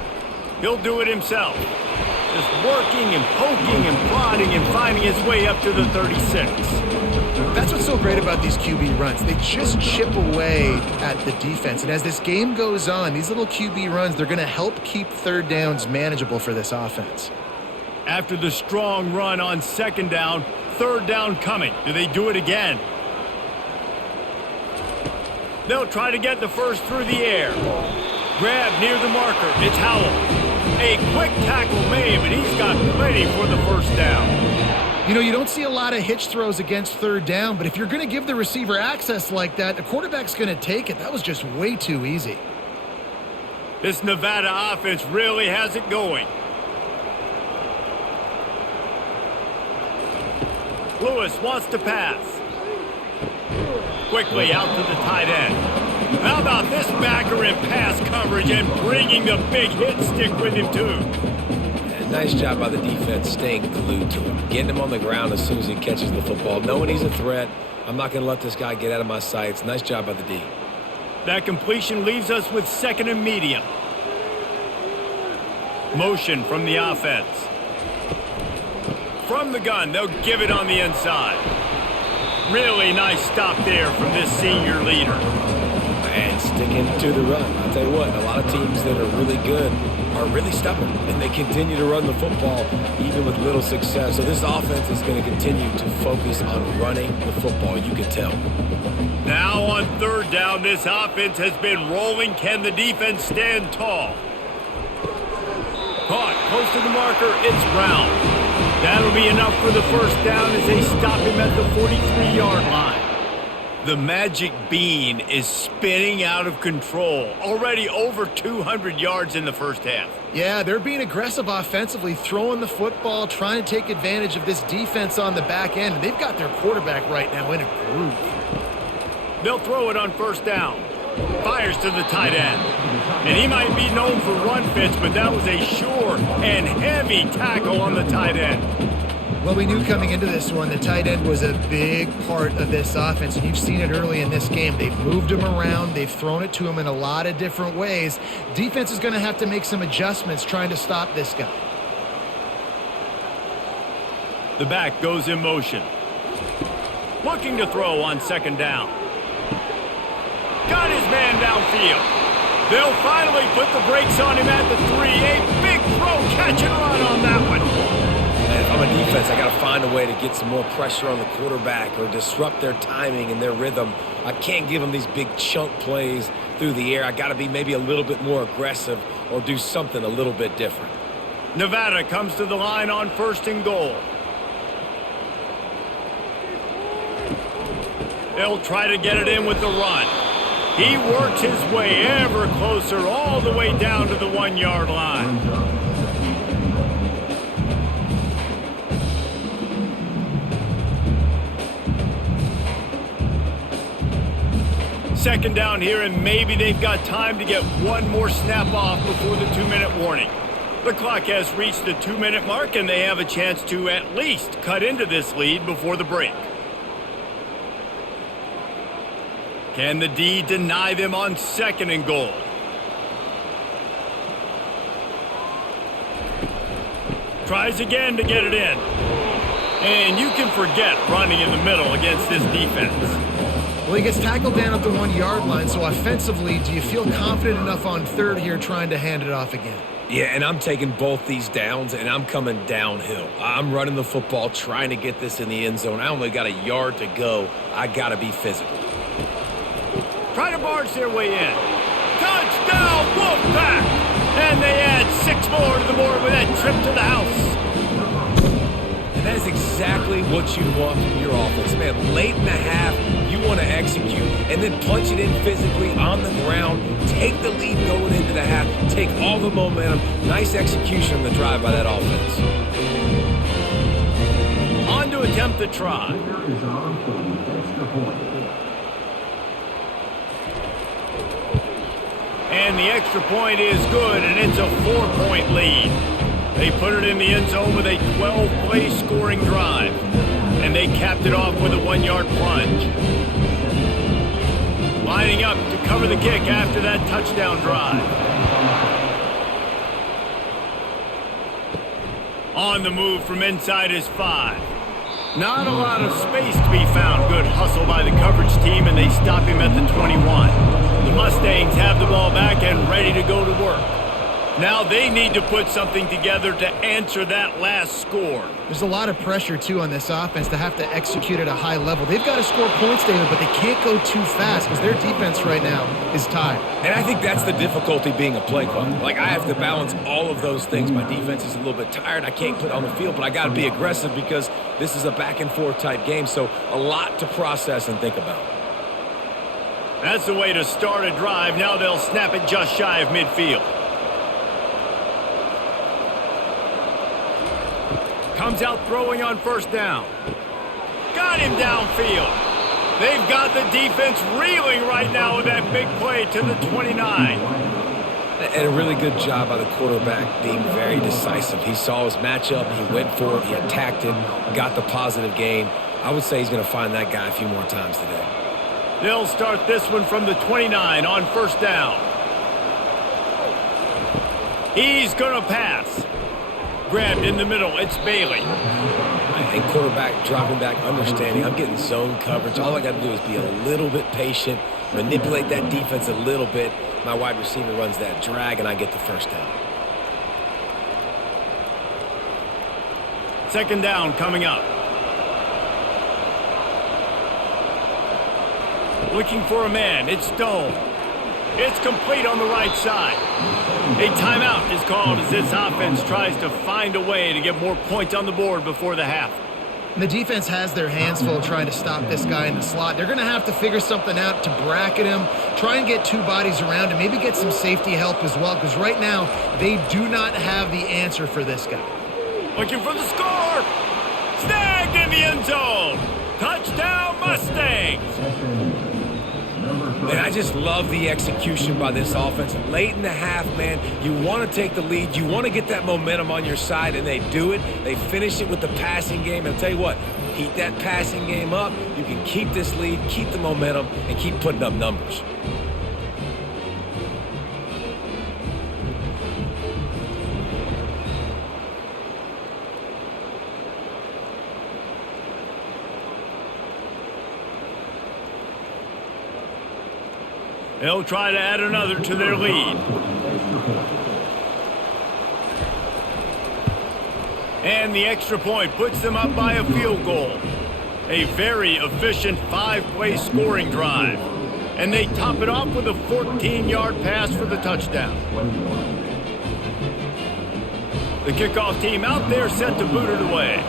He'll do it himself. Just working and poking and prodding and finding his way up to the 36. That's what's so great about these QB runs. They just chip away at the defense. And as this game goes on, these little QB runs, they're going to help keep third downs manageable for this offense. After the strong run on 2nd down, 3rd down coming. Do they do it again? They'll try to get the first through the air. Grab near the marker. It's Howell. A quick tackle made, but he's got plenty for the first down. You know, you don't see a lot of hitch throws against 3rd down, but if you're going to give the receiver access like that, the quarterback's going to take it. That was just way too easy. This Nevada offense really has it going. Lewis wants to pass. Quickly out to the tight end. How about this backer in pass coverage and bringing the big hit stick with him, too? And nice job by the defense staying glued to him, getting him on the ground as soon as he catches the football, knowing he's a threat. I'm not going to let this guy get out of my sights. Nice job by the D. That completion leaves us with 2nd and medium. Motion from the offense. From the gun, they'll give it on the inside. Really nice stop there from this senior leader. And sticking to the run. I'll tell you what, a lot of teams that are really good are really stubborn, and they continue to run the football even with little success. So this offense is going to continue to focus on running the football, you can tell. Now on 3rd down, this offense has been rolling. Can the defense stand tall? Caught close to the marker. It's Brown. That'll be enough for the first down as they stop him at the 43-yard line. The magic bean is spinning out of control. Already over 200 yards in the first half. Yeah, they're being aggressive offensively, throwing the football, trying to take advantage of this defense on the back end. They've got their quarterback right now in a groove. They'll throw it on 1st down. Fires to the tight end. And he might be known for run fits, but that was a sure and heavy tackle on the tight end. Well, we knew coming into this one, the tight end was a big part of this offense, and you've seen it early in this game. They've moved him around. They've thrown it to him in a lot of different ways. Defense is going to have to make some adjustments trying to stop this guy. The back goes in motion. Looking to throw on second down. Got his man downfield. They'll finally put the brakes on him at the 3. A big throw, catch and run on that one. And if I'm a defense, I got to find a way to get some more pressure on the quarterback or disrupt their timing and their rhythm. I can't give them these big chunk plays through the air. I got to be maybe a little bit more aggressive or do something a little bit different. Nevada comes to the line on 1st and goal. They'll try to get it in with the run. He works his way ever closer all the way down to the 1-yard line. Second down here, and maybe they've got time to get one more snap off before the 2-minute warning. The clock has reached the 2-minute mark, and they have a chance to at least cut into this lead before the break. Can the D deny them on 2nd and goal? Tries again to get it in. And you can forget running in the middle against this defense. Well, he gets tackled down at the 1-yard line, so offensively, do you feel confident enough on 3rd here trying to hand it off again? Yeah, and I'm taking both these downs, and I'm coming downhill. I'm running the football, trying to get this in the end zone. I only got a yard to go. I got to be physical. Try to barge their way in. Touchdown, Wolfpack! And they add 6 more to the board with that trip to the house. And that is exactly what you want from your offense, man. Late in the half, you want to execute and then punch it in physically on the ground. Take the lead going into the half. Take all the momentum. Nice execution on the drive by that offense. On to attempt the try. And the extra point is good, and it's a 4-point lead. They put it in the end zone with a 12-play scoring drive. And they capped it off with a 1-yard plunge. Lining up to cover the kick after that touchdown drive. On the move from inside his 5. Not a lot of space to be found. Good hustle by the coverage team, and they stop him at the 21. The Mustangs have the ball back and ready to go to work. Now they need to put something together to answer that last score. There's a lot of pressure, too, on this offense to have to execute at a high level. They've got to score points, David, but they can't go too fast because their defense right now is tired. And I think that's the difficulty being a play caller. Like, I have to balance all of those things. My defense is a little bit tired. I can't put on the field, but I got to be aggressive because this is a back-and-forth type game, so a lot to process and think about. That's the way to start a drive. Now they'll snap it just shy of midfield. Comes out throwing on 1st down. Got him downfield. They've got the defense reeling right now with that big play to the 29. And a really good job by the quarterback being very decisive. He saw his matchup. He went for it. He attacked it. Got the positive gain. I would say he's going to find that guy a few more times today. They'll start this one from the 29 on 1st down. He's going to pass. Grabbed in the middle, it's Bailey. And quarterback dropping back, understanding I'm getting zone coverage. All I got to do is be a little bit patient, manipulate that defense a little bit. My wide receiver runs that drag, and I get the 1st down. 2nd down coming up. Looking for a man, it's Stone. It's complete on the right side. A timeout is called as this offense tries to find a way to get more points on the board before the half. And the defense has their hands full trying to stop this guy in the slot. They're going to have to figure something out to bracket him, try and get 2 bodies around him, maybe get some safety help as well, because right now they do not have the answer for this guy. Looking for the score. Snagged in the end zone. Touchdown Mustangs. And I just love the execution by this offense. Late in the half, man, you want to take the lead. You want to get that momentum on your side, and they do it. They finish it with the passing game. And I'll tell you what, heat that passing game up. You can keep this lead, keep the momentum, and keep putting up numbers. They'll try to add another to their lead. And the extra point puts them up by a field goal. A very efficient 5-play scoring drive. And they top it off with a 14-yard pass for the touchdown. The kickoff team out there set to boot it away.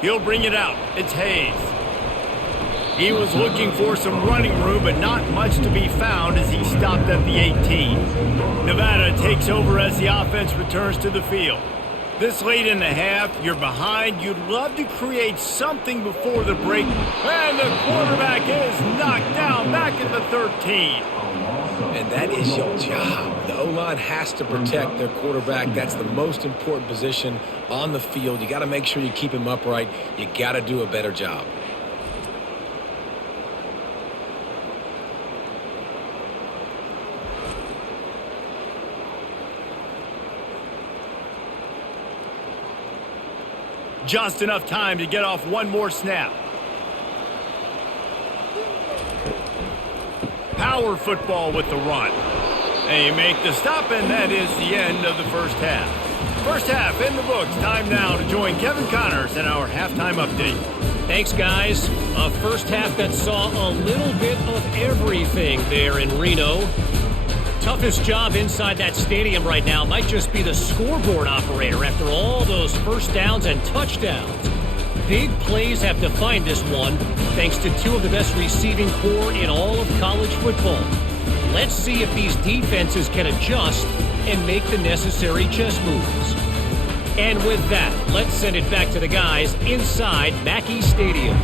He'll bring it out. It's Hayes. He was looking for some running room, but not much to be found as he stopped at the 18. Nevada takes over as the offense returns to the field. This late in the half, you're behind. You'd love to create something before the break. And the quarterback is knocked down back at the 13. And that is your job. The O-line has to protect their quarterback. That's the most important position on the field. You got to make sure you keep him upright. You got to do a better job. Just enough time to get off one more snap. Power football with the run. They make the stop, and that is the end of the first half. First half in the books. Time now to join Kevin Connors in our halftime update. Thanks, guys. A first half that saw a little bit of everything there in Reno. Toughest job inside that stadium right now might just be the scoreboard operator after all those first downs and touchdowns. Big plays have defined this one, thanks to two of the best receiving corps in all of college football. Let's see if these defenses can adjust and make the necessary chess moves. And with that, let's send it back to the guys inside Mackey Stadium.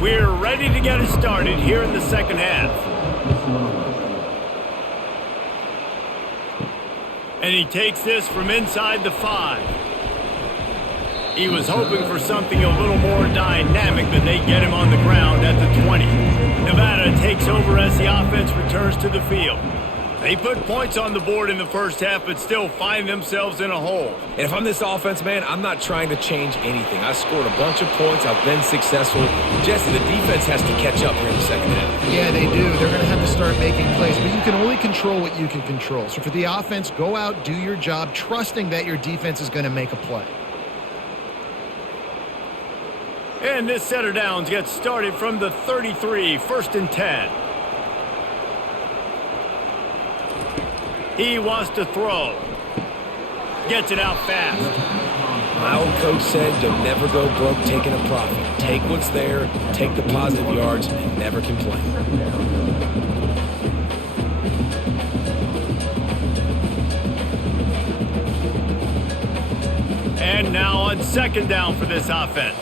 We're ready to get it started here in the second half. And he takes this from inside the 5. He was hoping for something a little more dynamic, but they get him on the ground at the 20. Nevada takes over as the offense returns to the field. They put points on the board in the first half, but still find themselves in a hole. And if I'm this offense, man, I'm not trying to change anything. I scored a bunch of points. I've been successful. Jesse, the defense has to catch up here in the second half. Yeah, they do. They're going to have to start making plays, but you can only control what you can control. So for the offense, go out, do your job, trusting that your defense is going to make a play. And this set of downs gets started from the 33, 1st and 10. He wants to throw. Gets it out fast. My old coach said you'll never go broke taking a profit. Take what's there, take the positive yards, and never complain. And now on second down for this offense.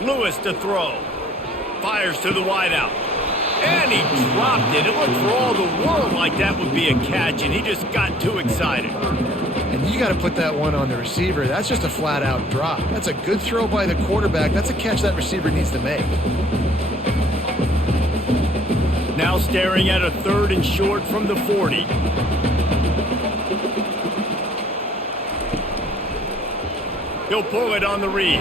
Lewis to throw. Fires to the wideout. And he dropped it. It looked for all the world like that would be a catch, and he just got too excited. And you got to put that one on the receiver. That's just a flat-out drop. That's a good throw by the quarterback. That's a catch that receiver needs to make. Now staring at a 3rd and short from the 40. He'll pull it on the read.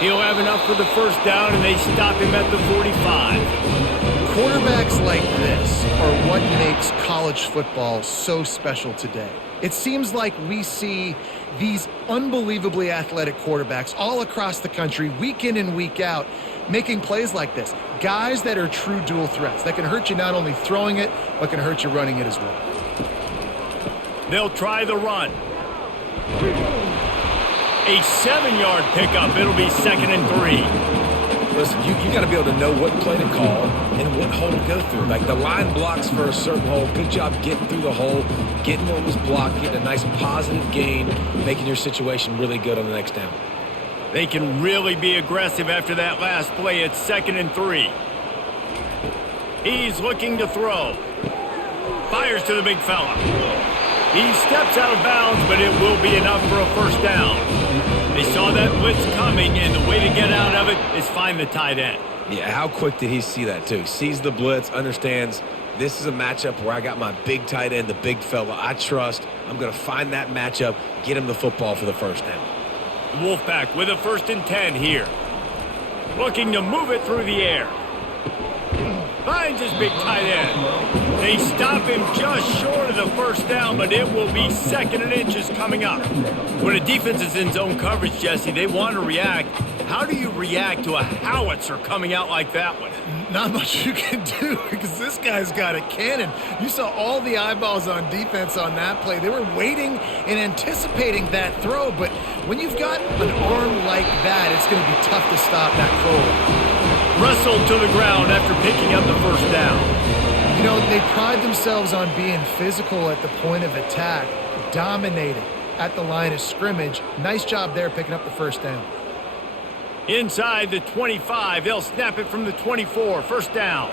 He'll have enough for the first down, and they stop him at the 45. Quarterbacks like this are what makes college football so special today. It seems like we see these unbelievably athletic quarterbacks all across the country, week in and week out, making plays like this. Guys that are true dual threats, that can hurt you not only throwing it, but can hurt you running it as well. They'll try the run. A 7-yard pickup. It'll be 2nd and 3. Listen, you got to be able to know what play to call and what hole to go through. Like the line blocks for a certain hole. Good job getting through the hole, getting what was blocked, getting a nice positive gain, making your situation really good on the next down. They can really be aggressive after that last play. It's 2nd and 3. He's looking to throw. Fires to the big fella. He steps out of bounds, but it will be enough for a first down. They saw that blitz coming, and the way to get out of it is find the tight end. Yeah, how quick did he see that, too? Sees the blitz, understands this is a matchup where I got my big tight end, the big fella I trust. I'm going to find that matchup, get him the football for the first down. Wolfpack with a 1st and 10 here. Looking to move it through the air. Finds his big tight end. They stop him just short of the first down, but it will be 2nd and inches coming up. When a defense is in zone coverage, Jesse, they want to react. How do you react to a howitzer coming out like that one? Not much you can do because this guy's got a cannon. You saw all the eyeballs on defense on that play. They were waiting and anticipating that throw, but when you've got an arm like that, it's going to be tough to stop that throw. Wrestled to the ground after picking up the first down. You know, they pride themselves on being physical at the point of attack, dominating at the line of scrimmage. Nice job there picking up the first down. Inside the 25, they'll snap it from the 24, first down.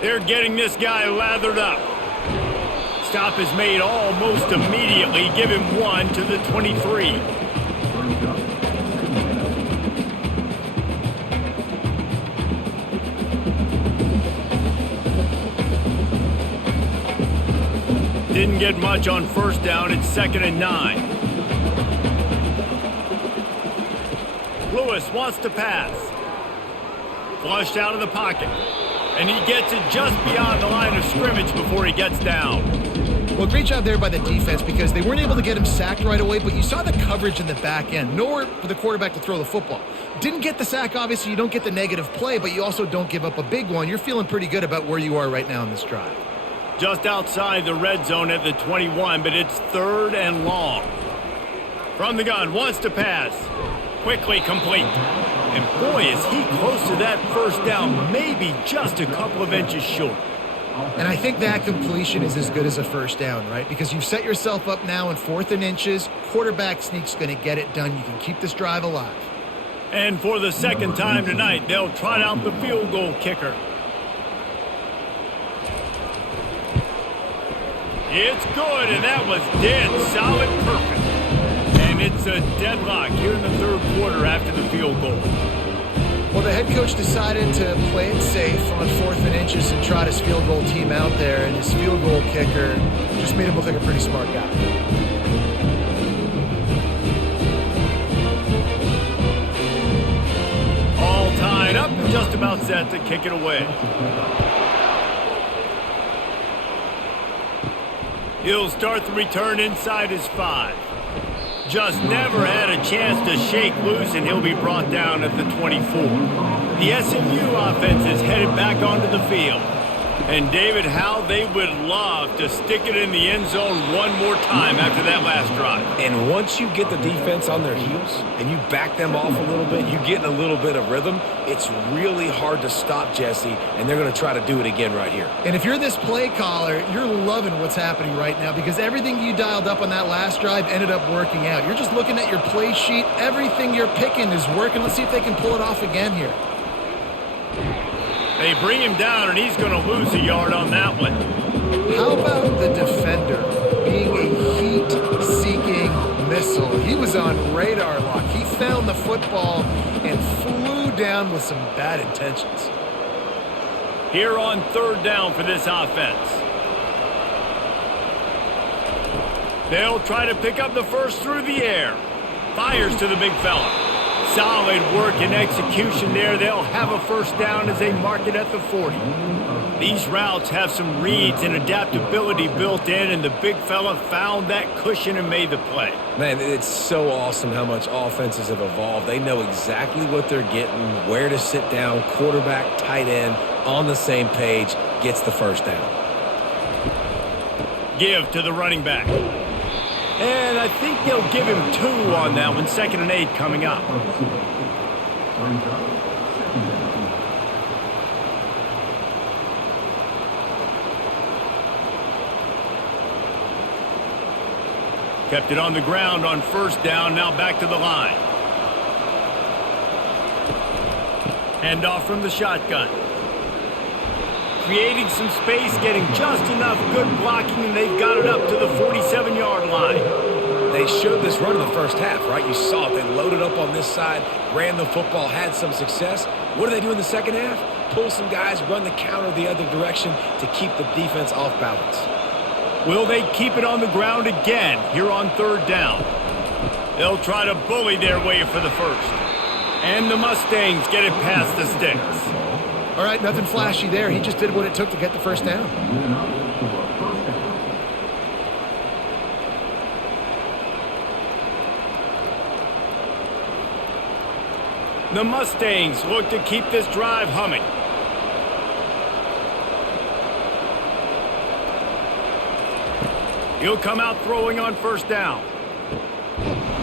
They're getting this guy lathered up. Stop is made almost immediately. Give him 1 to the 23. Didn't get much on first down. It's 2nd and 9. Lewis wants to pass. Flushed out of the pocket. And he gets it just beyond the line of scrimmage before he gets down. Well, great job there by the defense because they weren't able to get him sacked right away, but you saw the coverage in the back end. Nowhere for the quarterback to throw the football. Didn't get the sack, obviously. You don't get the negative play, but you also don't give up a big one. You're feeling pretty good about where you are right now in this drive. Just outside the red zone at the 21, but it's 3rd and long. From the gun, wants to pass. Quickly complete. And boy, is he close to that first down, maybe just a couple of inches short. And I think that completion is as good as a first down, right? Because you've set yourself up now in 4th and inches. Quarterback sneak's going to get it done. You can keep this drive alive. And for the 2nd time tonight, they'll trot out the field goal kicker. It's good, and that was dead solid perfect. And it's a deadlock here in the 3rd quarter after the field goal. Well, the head coach decided to play it safe on 4th and inches and trot his field goal team out there, and his field goal kicker just made him look like a pretty smart guy. All tied up, just about set to kick it away. He'll start the return inside his 5. Just never had a chance to shake loose, and he'll be brought down at the 24. The SMU offense is headed back onto the field. And David, how they would love to stick it in the end zone one more time after that last drive. And once you get the defense on their heels and you back them off a little bit, you get in a little bit of rhythm, it's really hard to stop, Jesse, and they're going to try to do it again right here. And if you're this play caller, you're loving what's happening right now because everything you dialed up on that last drive ended up working out. You're just looking at your play sheet. Everything you're picking is working. Let's see if they can pull it off again here. They bring him down, and he's going to lose a yard on that one. How about the defender being a heat-seeking missile? He was on radar lock. He found the football and flew down with some bad intentions. Here on 3rd down for this offense. They'll try to pick up the first through the air. Fires to the big fella. Solid work and execution there. They'll have a first down as they mark it at the 40. These routes have some reads and adaptability built in, and the big fella found that cushion and made the play. Man, it's so awesome how much offenses have evolved. They know exactly what they're getting, where to sit down, quarterback, tight end, on the same page, gets the first down. Give to the running back. And I think they'll give him 2 on that one. 2nd and 8 coming up. Kept it on the ground on first down. Now back to the line. Handoff from the shotgun. Creating some space, getting just enough good blocking, and they've got it up to the 47-yard line. they showed this run in the first half, right? You saw it. They loaded up on this side, ran the football, had some success. What do they do in the second half? Pull some guys, run the counter the other direction to keep the defense off balance. Will they keep it on the ground again here on third down? They'll try to bully their way for the first. And the Mustangs get it past the sticks. All right, nothing flashy there. He just did what it took to get the first down. The Mustangs look to keep this drive humming. He'll come out throwing on first down.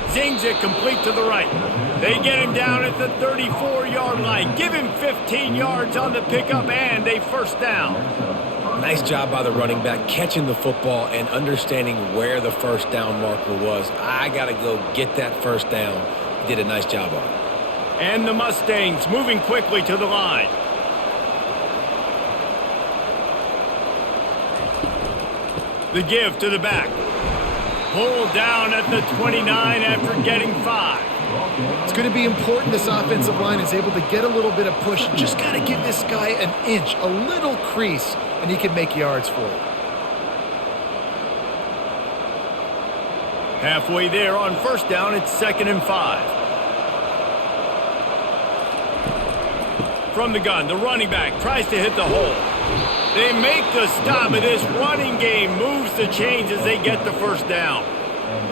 Zings it complete to the right. They get him down at the 34-yard line. Give him 15 yards on the pickup and a first down. Nice job by the running back catching the football and understanding where the first down marker was. I got to go get that first down. He did a nice job on it. And the Mustangs moving quickly to the line. The give to the back. Pulled down at the 29 after getting 5. It's going to be important this offensive line is able to get a little bit of push. Just got to give this guy an inch, a little crease, and he can make yards for it. Halfway there on first down, it's 2nd and 5. From the gun, the running back tries to hit the hole. They make the stop, and this running game moves the chains as they get the first down.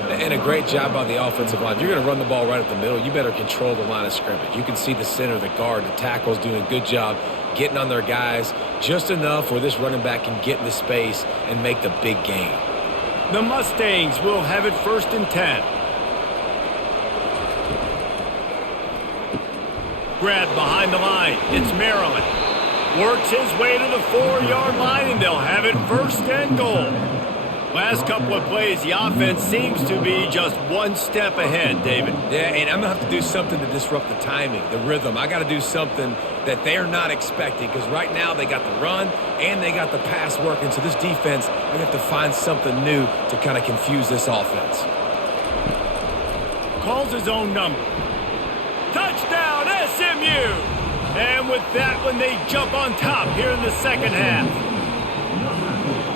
And a great job by the offensive line. If you're going to run the ball right up the middle, you better control the line of scrimmage. You can see the center, the guard, the tackles doing a good job getting on their guys just enough where this running back can get into space and make the big gain. The Mustangs will have it 1st and 10. Grabbed behind the line. It's Maryland. Works his way to the 4-yard line, and they'll have it 1st and goal. Last couple of plays, the offense seems to be just one step ahead, David. Yeah, and I'm going to have to do something to disrupt the timing, the rhythm. I got to do something that they're not expecting because right now they got the run and they got the pass working. So this defense, they have to find something new to kind of confuse this offense. Calls his own number. Touchdown, SMU! And with that one, they jump on top here in the second half.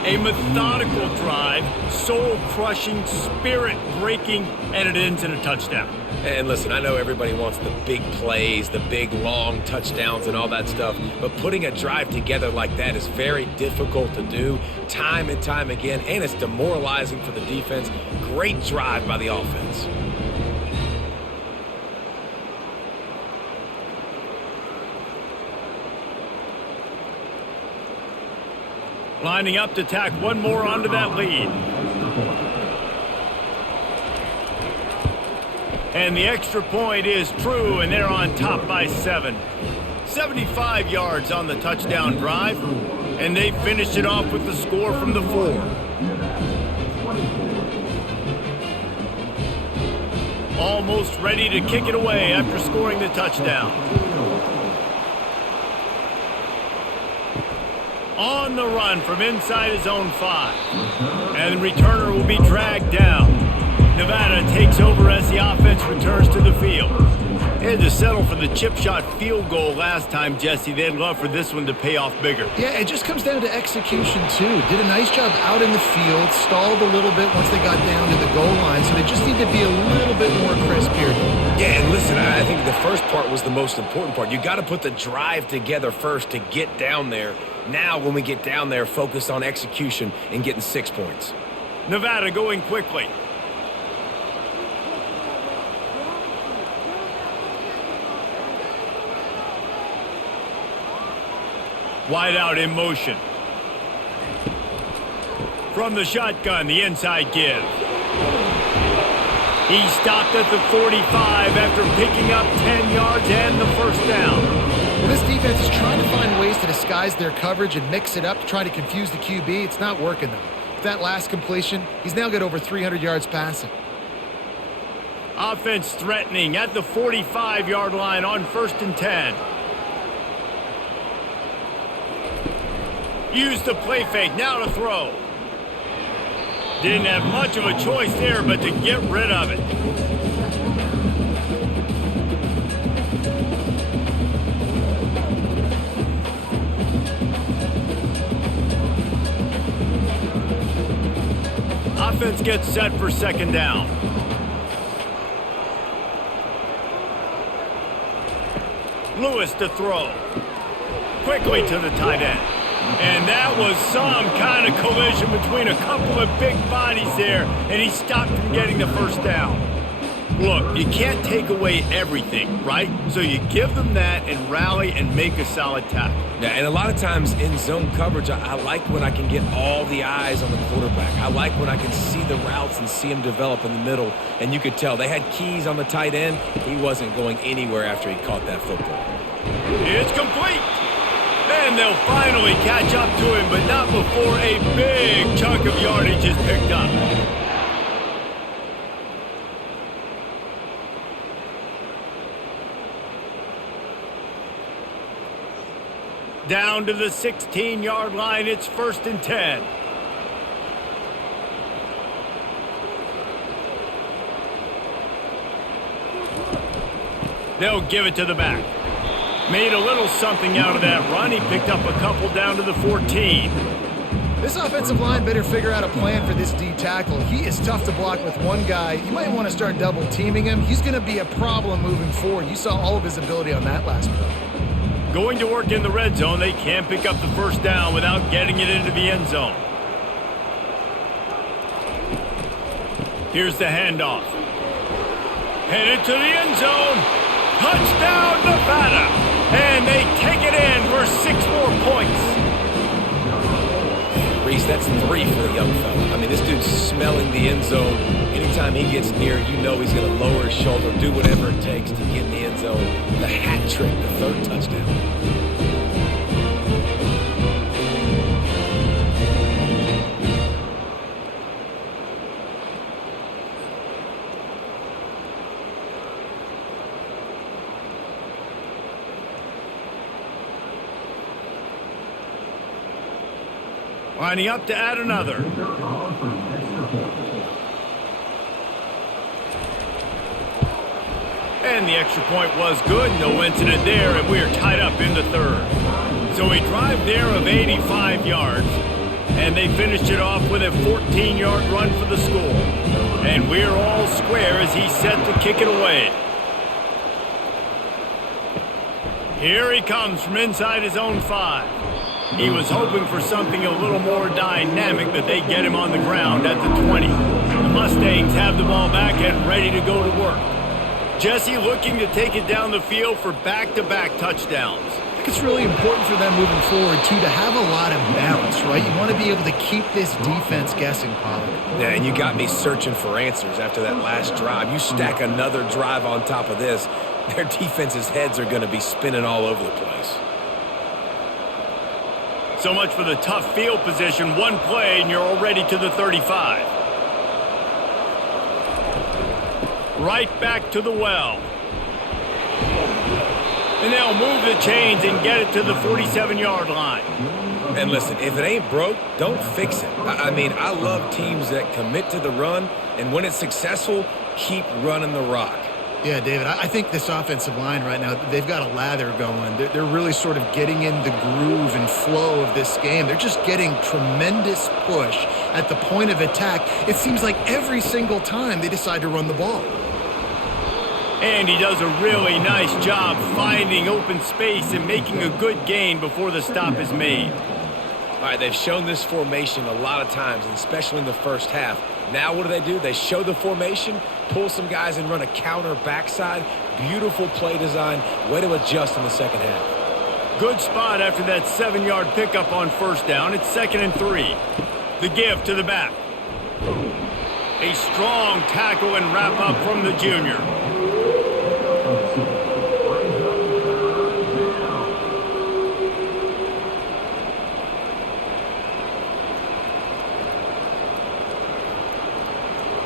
A methodical drive, soul-crushing, spirit-breaking, and it ends in a touchdown. And listen, I know everybody wants the big plays, the big, long touchdowns and all that stuff, but putting a drive together like that is very difficult to do time and time again, and it's demoralizing for the defense. Great drive by the offense. Lining up to tack one more onto that lead. And the extra point is true, and they're on top by 7. 75 yards on the touchdown drive, and they finished it off with the score from the 4. Almost ready to kick it away after scoring the touchdown. On the run from inside his own 5. And the returner will be dragged down. Nevada takes over as the offense returns to the field. They had to settle for the chip shot field goal last time, Jesse. They'd love for this one to pay off bigger. Yeah, it just comes down to execution, too. Did a nice job out in the field, stalled a little bit once they got down to the goal line, so they just need to be a little bit more crisp here. Yeah, and listen, I think the first part was the most important part. You got to put the drive together first to get down there. Now, when we get down there, focus on execution and getting 6 points. Nevada going quickly. Wide out in motion. From the shotgun, the inside give. He stopped at the 45 after picking up 10 yards and the first down. Well, this defense is trying to find ways to disguise their coverage and mix it up to try to confuse the QB. It's not working, though. With that last completion, he's now got over 300 yards passing. Offense threatening at the 45-yard line on 1st and 10. Use the play fake, now to throw. Didn't have much of a choice there but to get rid of it. Offense gets set for second down. Lewis to throw. Quickly to the tight end. And that was some kind of collision between a couple of big bodies there, and he stopped from getting the first down. Look, you can't take away everything, right? So you give them that and rally and make a solid tackle. Yeah, and a lot of times in zone coverage, I like when I can get all the eyes on the quarterback. I like when I can see the routes and see him develop in the middle. And you could tell they had keys on the tight end. He wasn't going anywhere after he caught that football. It's complete. And they'll finally catch up to him, but not before a big chunk of yardage is picked up. Down to the 16-yard line, it's 1st and 10. They'll give it to the back. Made a little something out of that run. He picked up a couple down to the 14. This offensive line better figure out a plan for this D tackle. He is tough to block with one guy. You might want to start double teaming him. He's going to be a problem moving forward. You saw all of his ability on that last play. Going to work in the red zone. They can't pick up the first down without getting it into the end zone. Here's the handoff. Headed to the end zone. Touchdown, Nevada. And they take it in for 6 more points. Reese, that's 3 for the young fella. I mean, this dude's smelling the end zone. Anytime he gets near, you know he's going to lower his shoulder, do whatever it takes to get in the end zone. The hat trick, the 3rd touchdown. Lining up to add another. And the extra point was good. No incident there, and we are tied up in the 3rd. So a drive there of 85 yards. And they finished it off with a 14-yard run for the score. And we're all square as he's set to kick it away. Here he comes from inside his own 5. He was hoping for something a little more dynamic, but they get him on the ground at the 20. The Mustangs have the ball back and ready to go to work. Jesse looking to take it down the field for back-to-back touchdowns. I think it's really important for them moving forward, too, to have a lot of balance, right? You want to be able to keep this defense guessing, Pollard. Yeah, and you got me searching for answers after that last drive. You stack another drive on top of this, their defense's heads are going to be spinning all over the place. So much for the tough field position. One play, and you're already to the 35. Right back to the well. And they'll move the chains and get it to the 47-yard line. And listen, if it ain't broke, don't fix it. I mean, I love teams that commit to the run, and when it's successful, keep running the rock. Yeah, David, I think this offensive line right now, they've got a lather going. They're really sort of getting in the groove and flow of this game. They're just getting tremendous push at the point of attack. It seems like every single time they decide to run the ball. And he does a really nice job finding open space and making a good gain before the stop is made. All right, they've shown this formation a lot of times, and especially in the first half. Now what do? They show the formation, pull some guys and run a counter backside. Beautiful play design. Way to adjust in the second half. Good spot after that 7-yard pickup on first down. It's 2nd and 3. The give to the back. A strong tackle and wrap up from the junior.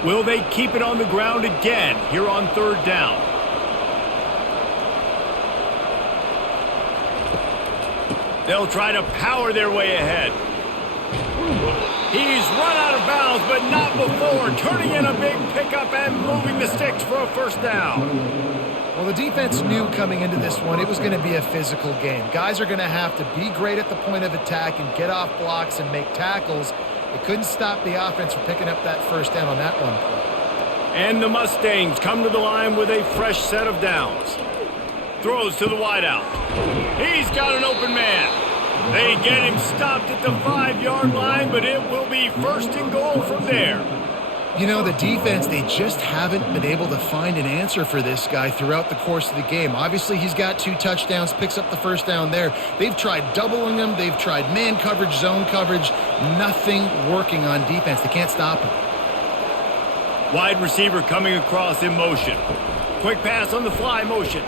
Will they keep it on the ground again here on 3rd down? They'll try to power their way ahead. He's run out of bounds, but not before turning in a big pickup and moving the sticks for a first down. Well, the defense knew coming into this one it was going to be a physical game. Guys are going to have to be great at the point of attack and get off blocks and make tackles. They couldn't stop the offense from picking up that first down on that one play. And the Mustangs come to the line with a fresh set of downs. Throws to the wideout. He's got an open man. They get him stopped at the 5-yard line, but it will be first and goal from there. You know, the defense, they just haven't been able to find an answer for this guy throughout the course of the game. Obviously, he's got 2 touchdowns, picks up the first down there. They've tried doubling him. They've tried man coverage, zone coverage. Nothing working on defense. They can't stop him. Wide receiver coming across in motion. Quick pass on the fly motion.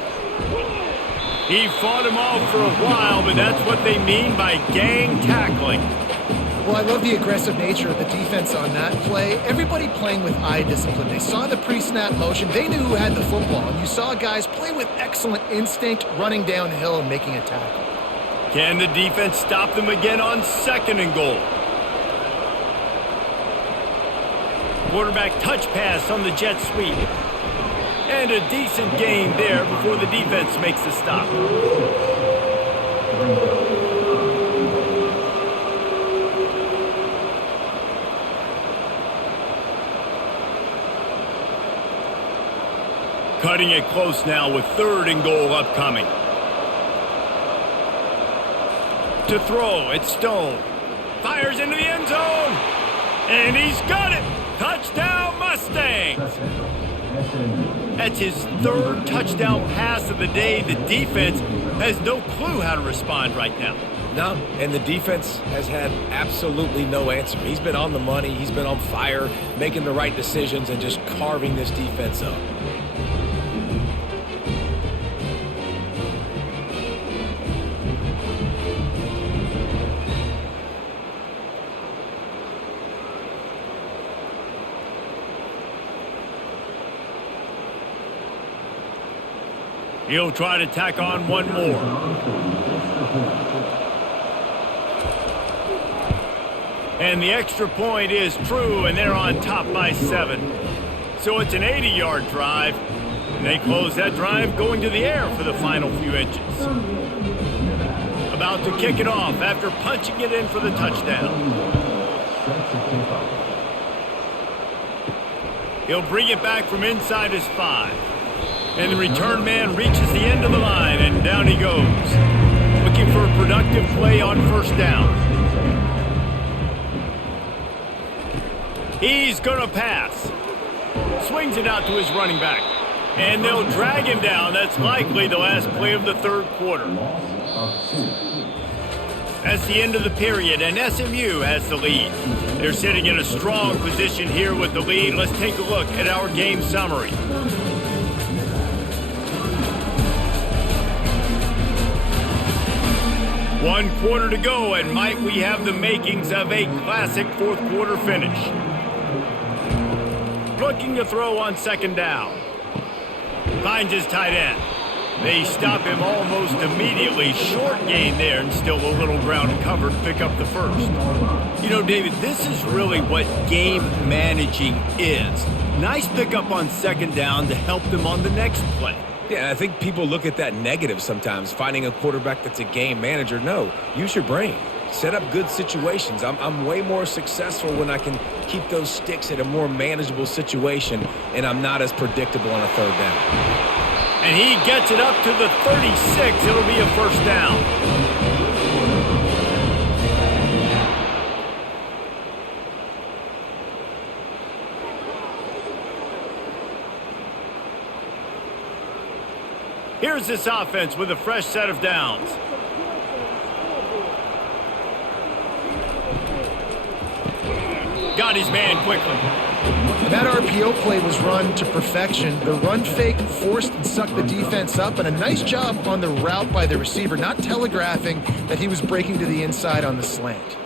He fought him off for a while, but that's what they mean by gang tackling. Well, I love the aggressive nature of the defense on that play. Everybody playing with eye discipline. They saw the pre-snap motion. They knew who had the football. And you saw guys play with excellent instinct, running downhill and making a tackle. Can the defense stop them again on second and goal? Quarterback touch pass on the jet sweep. And a decent gain there before the defense makes the stop. Cutting it close now with third and goal upcoming. To throw, it's Stone. Fires into the end zone. And he's got it. Touchdown Mustangs. That's his third touchdown pass of the day. The defense has no clue how to respond right now. No, and the defense has had absolutely no answer. He's been on the money. He's been on fire, making the right decisions and just carving this defense up. He'll try to tack on one more. And the extra point is true, and they're on top by 7. So it's an 80-yard drive. And they close that drive going to the air for the final few inches. About to kick it off after punching it in for the touchdown. He'll bring it back from inside his 5. And the return man reaches the end of the line, and down he goes. Looking for a productive play on first down. He's going to pass. Swings it out to his running back. And they'll drag him down. That's likely the last play of the third quarter. That's the end of the period, and SMU has the lead. They're sitting in a strong position here with the lead. Let's take a look at our game summary. 1 quarter to go, and might we have the makings of a classic fourth quarter finish. Looking to throw on second down. Finds his tight end. They stop him almost immediately. Short gain there, and still a little ground covered to pick up the first. You know, David, this is really what game managing is. Nice pickup on second down to help them on the next play. Yeah, I think people look at that negative sometimes, finding a quarterback that's a game manager. No, use your brain. Set up good situations. I'm way more successful when I can keep those sticks at a more manageable situation, and I'm not as predictable on a third down. And he gets it up to the 36. It'll be a first down. Here's this offense with a fresh set of downs. Got his man quickly. That RPO play was run to perfection. The run fake forced and sucked the defense up, and a nice job on the route by the receiver, not telegraphing that he was breaking to the inside on the slant.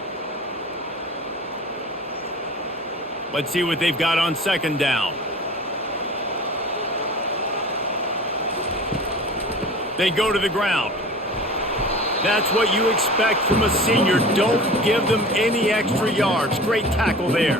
Let's see what they've got on second down. They go to the ground. That's what you expect from a senior. Don't give them any extra yards. Great tackle there.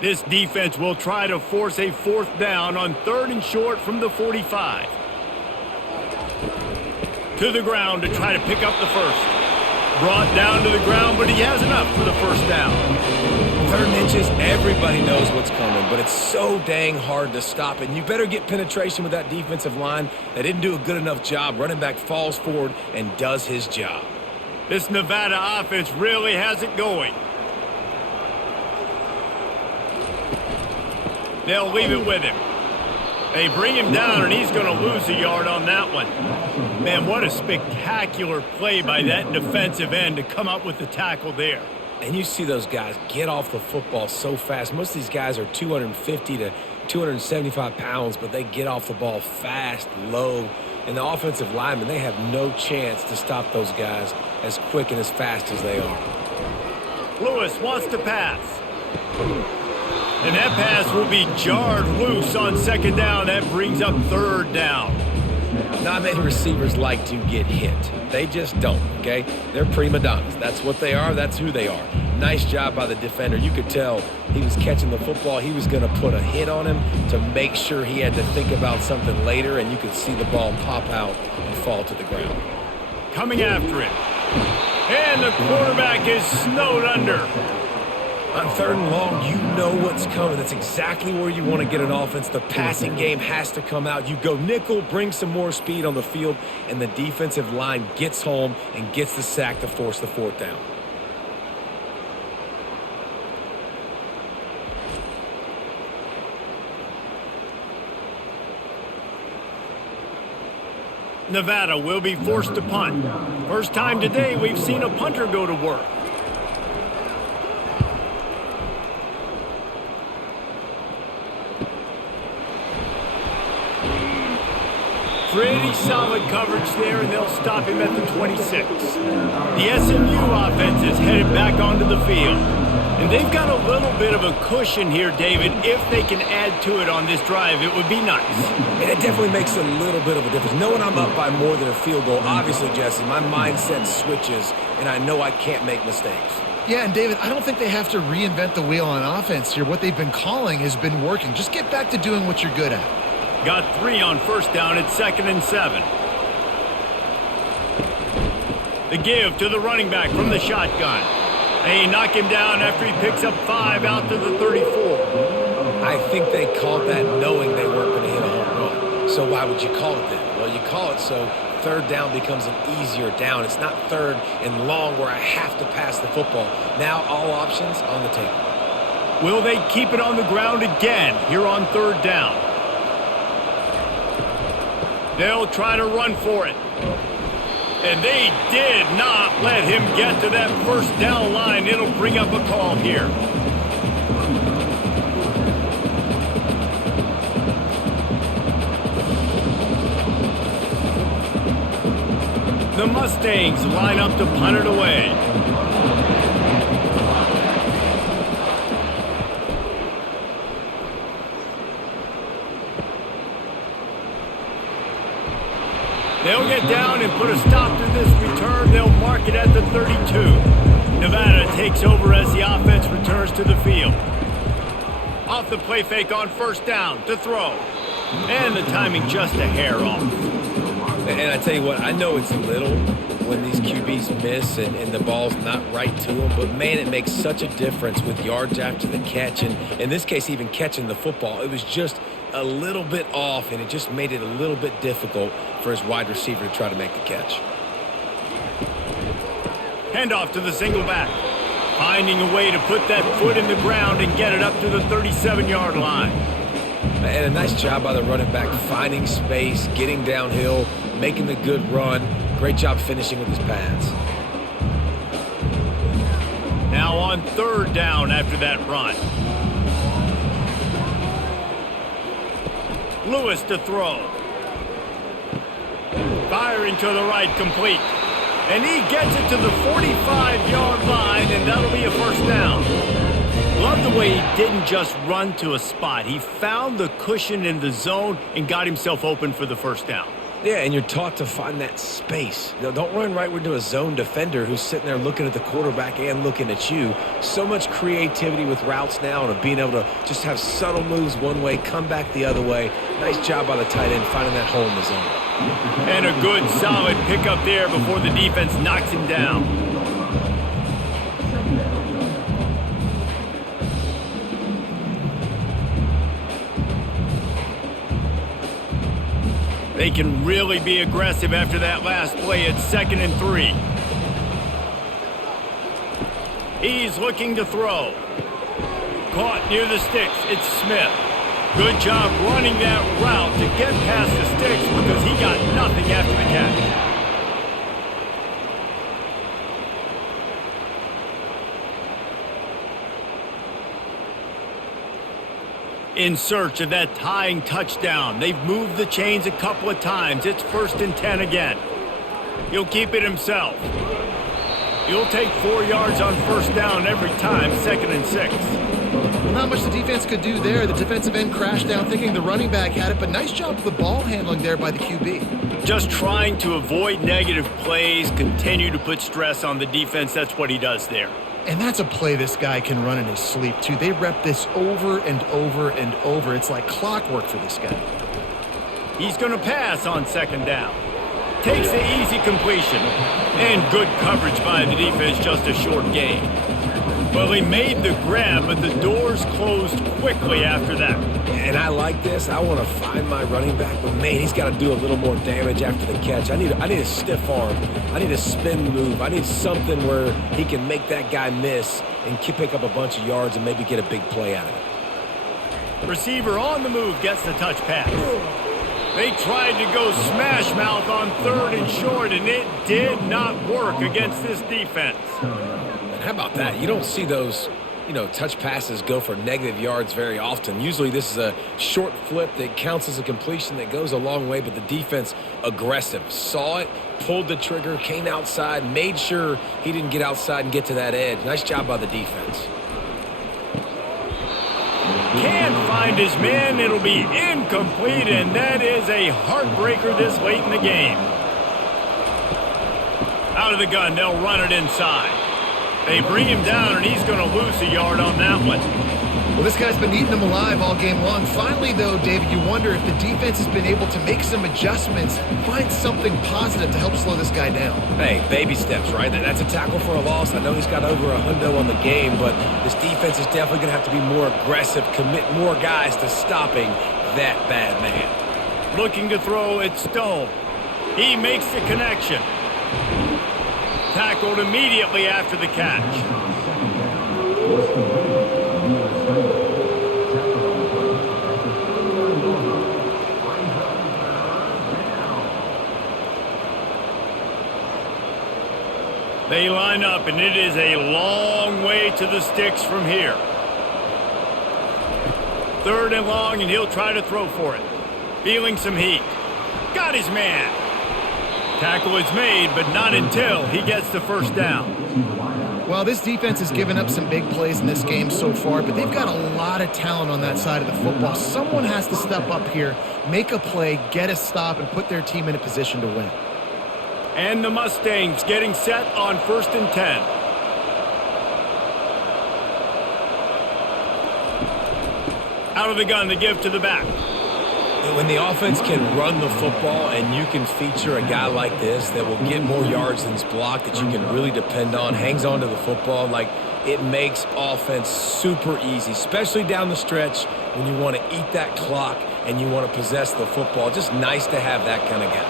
This defense will try to force a 4th down on 3rd and short from the 45. To the ground to try to pick up the first. Brought down to the ground, but he has enough for the first down. 3rd and inches, everybody knows what's coming, but it's so dang hard to stop, and you better get penetration with that defensive line. They didn't do a good enough job. Running back falls forward and does his job. This Nevada offense really has it going. They'll leave it with him. They bring him down, and he's going to lose a yard on that one. Man, what a spectacular play by that defensive end to come up with the tackle there. And you see those guys get off the football so fast. Most of these guys are 250 to 275 pounds, but they get off the ball fast, low. And the offensive linemen, they have no chance to stop those guys as quick and as fast as they are. Lewis wants to pass. And that pass will be jarred loose on 2nd down. That brings up 3rd down. Not many receivers like to get hit. They just don't, okay? They're prima donnas. That's what they are. That's who they are. Nice job by the defender. You could tell he was catching the football. He was going to put a hit on him to make sure he had to think about something later, and you could see the ball pop out and fall to the ground. Coming after him. And the quarterback is snowed under. On 3rd and long, you know what's coming. That's exactly where you want to get an offense. The passing game has to come out. You go nickel, bring some more speed on the field, and the defensive line gets home and gets the sack to force the 4th down. Nevada will be forced to punt. First time today we've seen a punter go to work. Pretty solid coverage there, and they'll stop him at the 26. The SMU offense is headed back onto the field. And they've got a little bit of a cushion here, David. If they can add to it on this drive, it would be nice. And it definitely makes a little bit of a difference. Knowing I'm up by more than a field goal, obviously, Jesse, my mindset switches, and I know I can't make mistakes. Yeah, and David, I don't think they have to reinvent the wheel on offense here. What they've been calling has been working. Just get back to doing what you're good at. Got 3 on 1st down at 2nd and 7. The give to the running back from the shotgun. They knock him down after he picks up 5 out to the 34. I think they called that knowing they weren't going to hit a home run. So why would you call it then? Well, you call it so 3rd down becomes an easier down. It's not 3rd and long where I have to pass the football. Now all options on the table. Will they keep it on the ground again here on 3rd down? They'll try to run for it. And they did not let him get to that 1st down line. It'll bring up a call here. The Mustangs line up to punt it away. They'll get down and put a stop to this return. They'll mark it at the 32. Nevada takes over as the offense returns to the field. Off the play fake on 1st down to throw. And the timing just a hair off. And I tell you what, I know it's little when these QBs miss and the ball's not right to them, but man, it makes such a difference with yards after the catch. And in this case, even catching the football, it was just a little bit off, and it just made it a little bit difficult for his wide receiver to try to make the catch. Handoff to the single back. Finding a way to put that foot in the ground and get it up to the 37-yard line. And a nice job by the running back, finding space, getting downhill, making the good run. Great job finishing with his pads. Now on 3rd down after that run. Lewis to throw. Firing to the right, complete. And he gets it to the 45-yard line, and that'll be a 1st down. Love love the way he didn't just run to a spot. He found the cushion in the zone and got himself open for the first down. Yeah, and you're taught to find that space. Don't run right into a zone defender who's sitting there looking at the quarterback and looking at you. So much creativity with routes now and being able to just have subtle moves one way, come back the other way. Nice job by the tight end finding that hole in the zone. And a good, solid pickup there before the defense knocks him down. They can really be aggressive after that last play at 2nd and 3. He's looking to throw. Caught near the sticks. It's Smith. Good job running that route to get past the sticks because he got nothing after the catch. In search of that tying touchdown. They've moved the chains a couple of times. It's 1st and 10 again. He'll keep it himself. He'll take 4 yards on 1st down every time, 2nd and 6. Well, not much the defense could do there. The defensive end crashed down thinking the running back had it, but nice job of the ball handling there by the QB. Just trying to avoid negative plays, continue to put stress on the defense. That's what he does there. And that's a play this guy can run in his sleep, too. They rep this over and over and over. It's like clockwork for this guy. He's going to pass on 2nd down. Takes the easy completion. And good coverage by the defense, just a short gain. Well, he made the grab, but the doors closed quickly after that. And I like this. I want to find my running back, but man, he's got to do a little more damage after the catch. I need a stiff arm. I need a spin move. I need something where he can make that guy miss and pick up a bunch of yards and maybe get a big play out of it. Receiver on the move gets the touch pass. They tried to go smash mouth on 3rd and short, and it did not work against this defense. And how about that? You don't see those, touch passes go for negative yards very often. Usually this is a short flip that counts as a completion that goes a long way, but the defense aggressive. Saw it, pulled the trigger, came outside, made sure he didn't get outside and get to that edge. Nice job by the defense. Can't find his man. It'll be incomplete, and that is a heartbreaker this late in the game. Out of the gun, they'll run it inside. They bring him down, and he's going to lose a yard on that one. Well, this guy's been eating them alive all game long. Finally, though, David, you wonder if the defense has been able to make some adjustments, find something positive to help slow this guy down. Hey, baby steps, right? That's a tackle for a loss. I know he's got over $100 on the game, but this defense is definitely going to have to be more aggressive, commit more guys to stopping that bad man. Looking to throw, it's Stone. He makes the connection. Tackled immediately after the catch. They line up, and it is a long way to the sticks from here. 3rd and long, and he'll try to throw for it. Feeling some heat. Got his man. Tackle is made, but not until he gets the 1st down. Well, this defense has given up some big plays in this game so far, but they've got a lot of talent on that side of the football. Someone has to step up here, make a play, get a stop, and put their team in a position to win. And the Mustangs getting set on 1st and 10. Out of the gun, the give to the back. When the offense can run the football and you can feature a guy like this that will get more yards than his block, that you can really depend on, hangs on to the football, it makes offense super easy, especially down the stretch when you want to eat that clock and you want to possess the football. Just nice to have that kind of guy.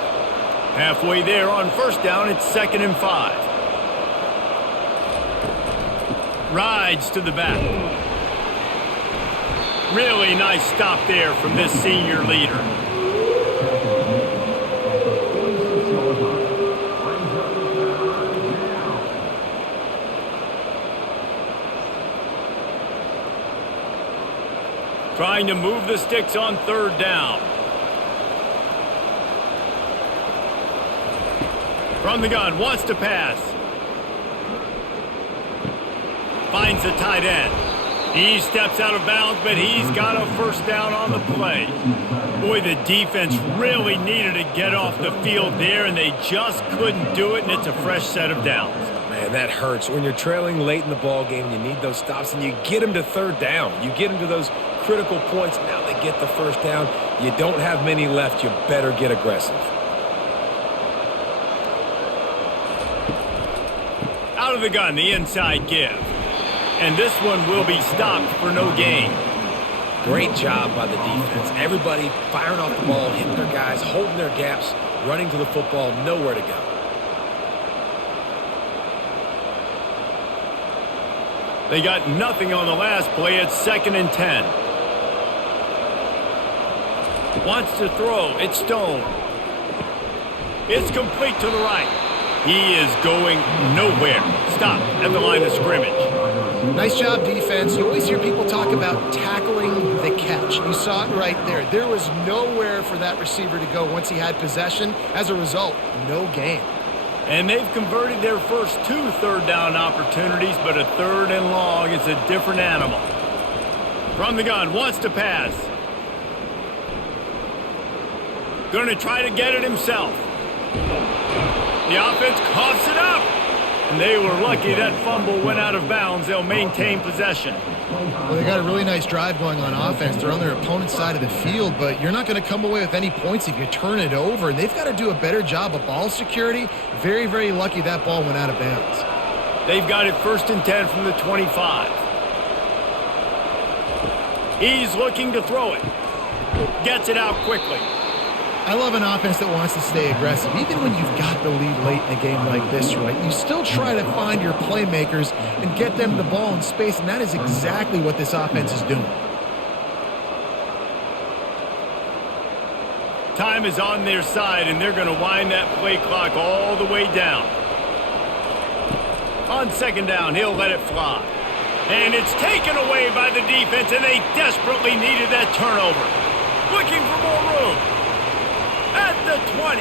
Halfway there on 1st down, it's 2nd and 5. Rides to the back. Really nice stop there from this senior leader. Trying to move the sticks on 3rd down. From the gun, wants to pass. Finds the tight end. He steps out of bounds, but he's got a first down on the play. Boy, the defense really needed to get off the field there, and they just couldn't do it, and it's a fresh set of downs. Man, that hurts. When you're trailing late in the ball game, you need those stops, and you get them to third down. You get them to those critical points. Now they get the first down. You don't have many left. You better get aggressive. Out of the gun, the inside give. And this one will be stopped for no gain. Great job by the defense. Everybody firing off the ball, hitting their guys, holding their gaps, running to the football, nowhere to go. They got nothing on the last play. It's 2nd and 10. Wants to throw. It's Stone. It's complete to the right. He is going nowhere. Stop at the line of scrimmage. Nice job, defense. You always hear people talk about tackling the catch. You saw it right there. There was nowhere for that receiver to go once he had possession. As a result, no gain. And they've converted their first 2 third-down opportunities, but a 3rd and long is a different animal. From the gun, wants to pass. Going to try to get it himself. The offense coughs it up. And they were lucky that fumble went out of bounds. They'll maintain possession. Well, they got a really nice drive going on offense. They're on their opponent's side of the field, but you're not going to come away with any points if you turn it over. They've got to do a better job of ball security. Very, very lucky that ball went out of bounds. They've got it 1st and 10 from the 25. He's looking to throw it. Gets it out quickly. I love an offense that wants to stay aggressive. Even when you've got the lead late in a game like this, right, you still try to find your playmakers and get them the ball in space, and that is exactly what this offense is doing. Time is on their side, and they're going to wind that play clock all the way down. On 2nd down, he'll let it fly. And it's taken away by the defense, and they desperately needed that turnover. Looking for more room. At the 20.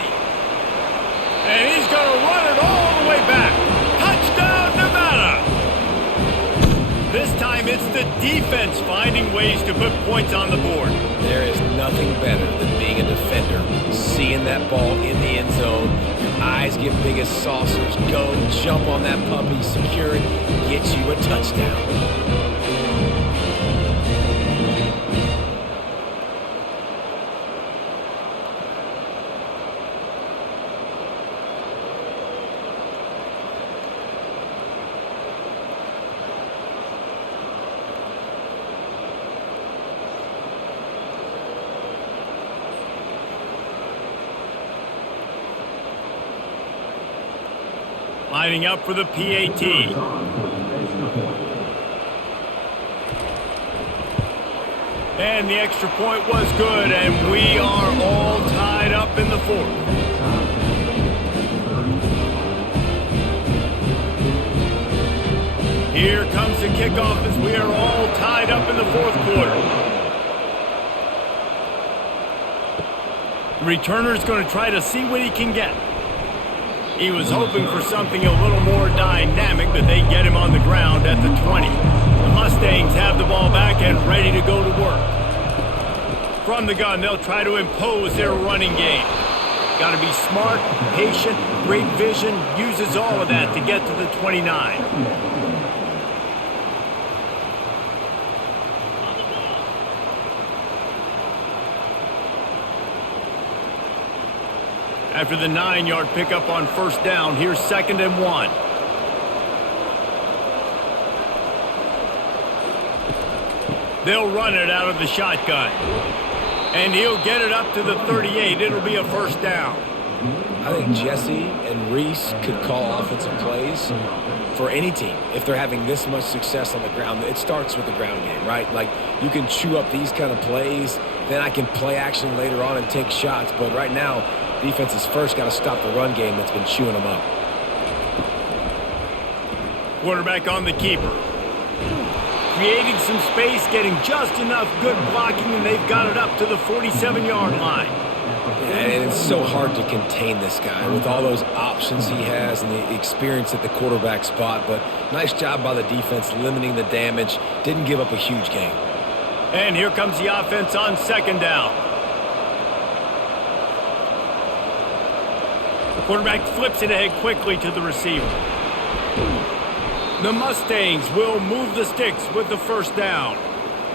And he's going to run it all the way back. Touchdown, Nevada! This time it's the defense finding ways to put points on the board. There is nothing better than being a defender, seeing that ball in the end zone. Your eyes get big as saucers. Go, jump on that puppy, secure it, get you a touchdown. Lining up for the PAT. And the extra point was good, and we are all tied up in the 4th. Here comes the kickoff as we are all tied up in the 4th quarter. The returner's going to try to see what he can get. He was hoping for something a little more dynamic, but they get him on the ground at the 20. The Mustangs have the ball back and ready to go to work. From the gun, they'll try to impose their running game. Got to be smart, patient, great vision, uses all of that to get to the 29. After the 9-yard pickup on 1st down, here's 2nd and 1. They'll run it out of the shotgun. And he'll get it up to the 38. It'll be a 1st down. I think Jesse and Reese could call offensive plays for any team if they're having this much success on the ground. It starts with the ground game, right? Like, you can chew up these kind of plays, then I can play action later on and take shots. But right now, defense has first got to stop the run game that's been chewing them up. Quarterback on the keeper. Creating some space, getting just enough good blocking, and they've got it up to the 47-yard line. And it's so hard to contain this guy with all those options he has and the experience at the quarterback spot. But nice job by the defense limiting the damage. Didn't give up a huge gain. And here comes the offense on second down. The quarterback flips it ahead quickly to the receiver. The Mustangs will move the sticks with the first down.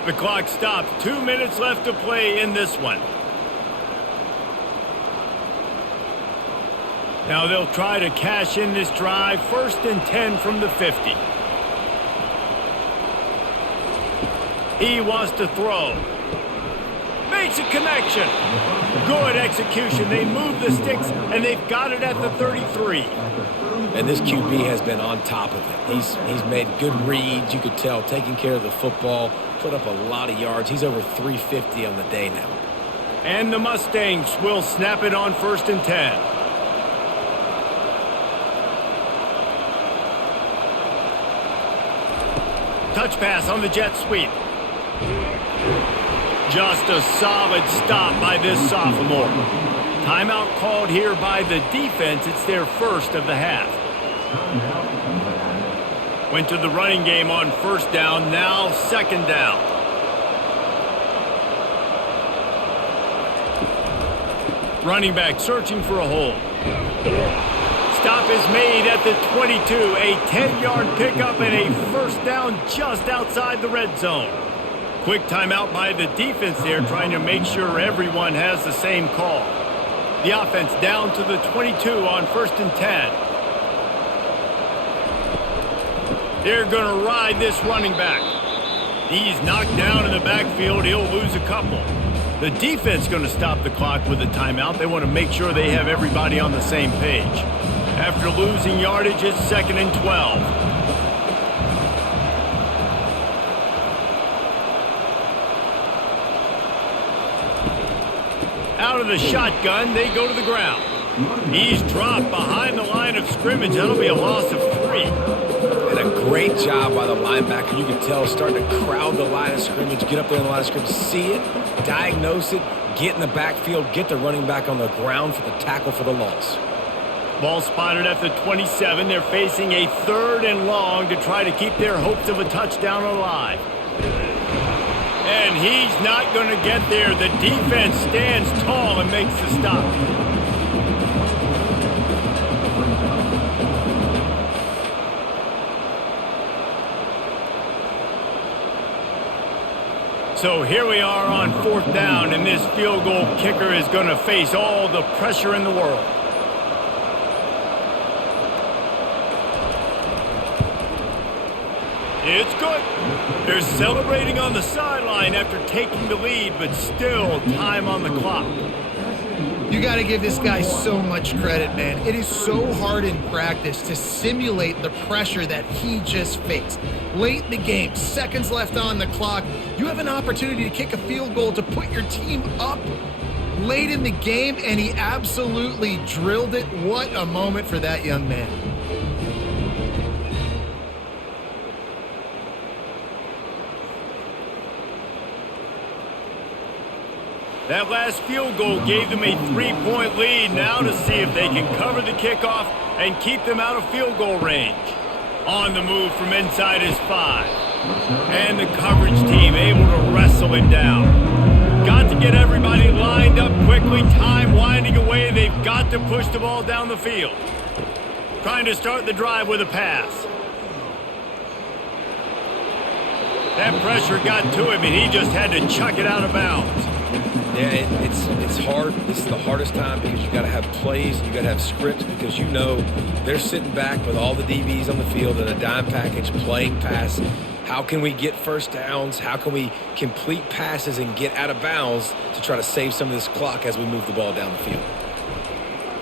The clock stops. 2 minutes left to play in this one. Now they'll try to cash in this drive. 1st and 10 from the 50. He wants to throw. Makes a connection. Good execution. They move the sticks, and they've got it at the 33. And this QB has been on top of it. He's made good reads, you could tell, taking care of the football, put up a lot of yards. He's over 350 on the day now. And the Mustangs will snap it on 1st and 10. Touch pass on the jet sweep. Just a solid stop by this sophomore. Timeout called here by the defense. It's their first of the half. Went to the running game on 1st down, now 2nd down. Running back searching for a hole. Stop is made at the 22. A 10-yard pickup and a 1st down just outside the red zone. Quick timeout by the defense there, trying to make sure everyone has the same call. The offense down to the 22 on 1st and 10. They're going to ride this running back. He's knocked down in the backfield. He'll lose a couple. The defense going to stop the clock with a timeout. They want to make sure they have everybody on the same page. After losing yardage, it's 2nd and 12. Out of the shotgun, they go to the ground. He's dropped behind the line of scrimmage. That'll be a loss of 3. And a great job by the linebacker. You can tell starting to crowd the line of scrimmage, get up there in the line of scrimmage, see it, diagnose it, get in the backfield, get the running back on the ground for the tackle for the loss. Ball spotted at the 27. They're facing a 3rd and long to try to keep their hopes of a touchdown alive. And he's not going to get there. The defense stands tall and makes the stop. So here we are on 4th down, and this field goal kicker is going to face all the pressure in the world. It's good. They're celebrating on the sideline after taking the lead, but still time on the clock. You got to give this guy so much credit, man. It is so hard in practice to simulate the pressure that he just faced. Late in the game, seconds left on the clock, you have an opportunity to kick a field goal to put your team up late in the game, and he absolutely drilled it. What a moment for that young man. That last field goal gave them a 3-point lead. Now to see if they can cover the kickoff and keep them out of field goal range. On the move from inside his 5. And the coverage team able to wrestle him down. Got to get everybody lined up quickly. Time winding away. They've got to push the ball down the field. Trying to start the drive with a pass. That pressure got to him, and he just had to chuck it out of bounds. Yeah, it's hard. This is the hardest time because you got to have plays, you got to have scripts because you know they're sitting back with all the DBs on the field in a dime package playing pass. How can we get 1st downs? How can we complete passes and get out of bounds to try to save some of this clock as we move the ball down the field?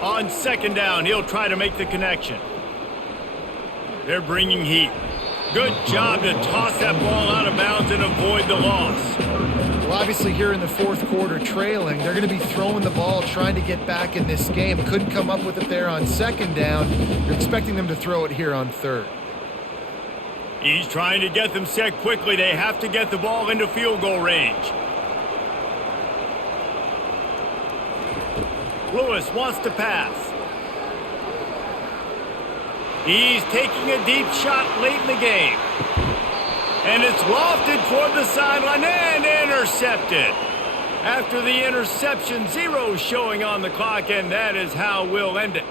On 2nd down, he'll try to make the connection. They're bringing heat. Good job to toss that ball out of bounds and avoid the loss. Well, obviously here in the 4th quarter trailing, they're going to be throwing the ball, trying to get back in this game. Couldn't come up with it there on 2nd down. You're expecting them to throw it here on 3rd. He's trying to get them set quickly. They have to get the ball into field goal range. Lewis wants to pass. He's taking a deep shot late in the game. And it's lofted toward the sideline and intercepted. After the interception, 0 showing on the clock, and that is how we'll end it.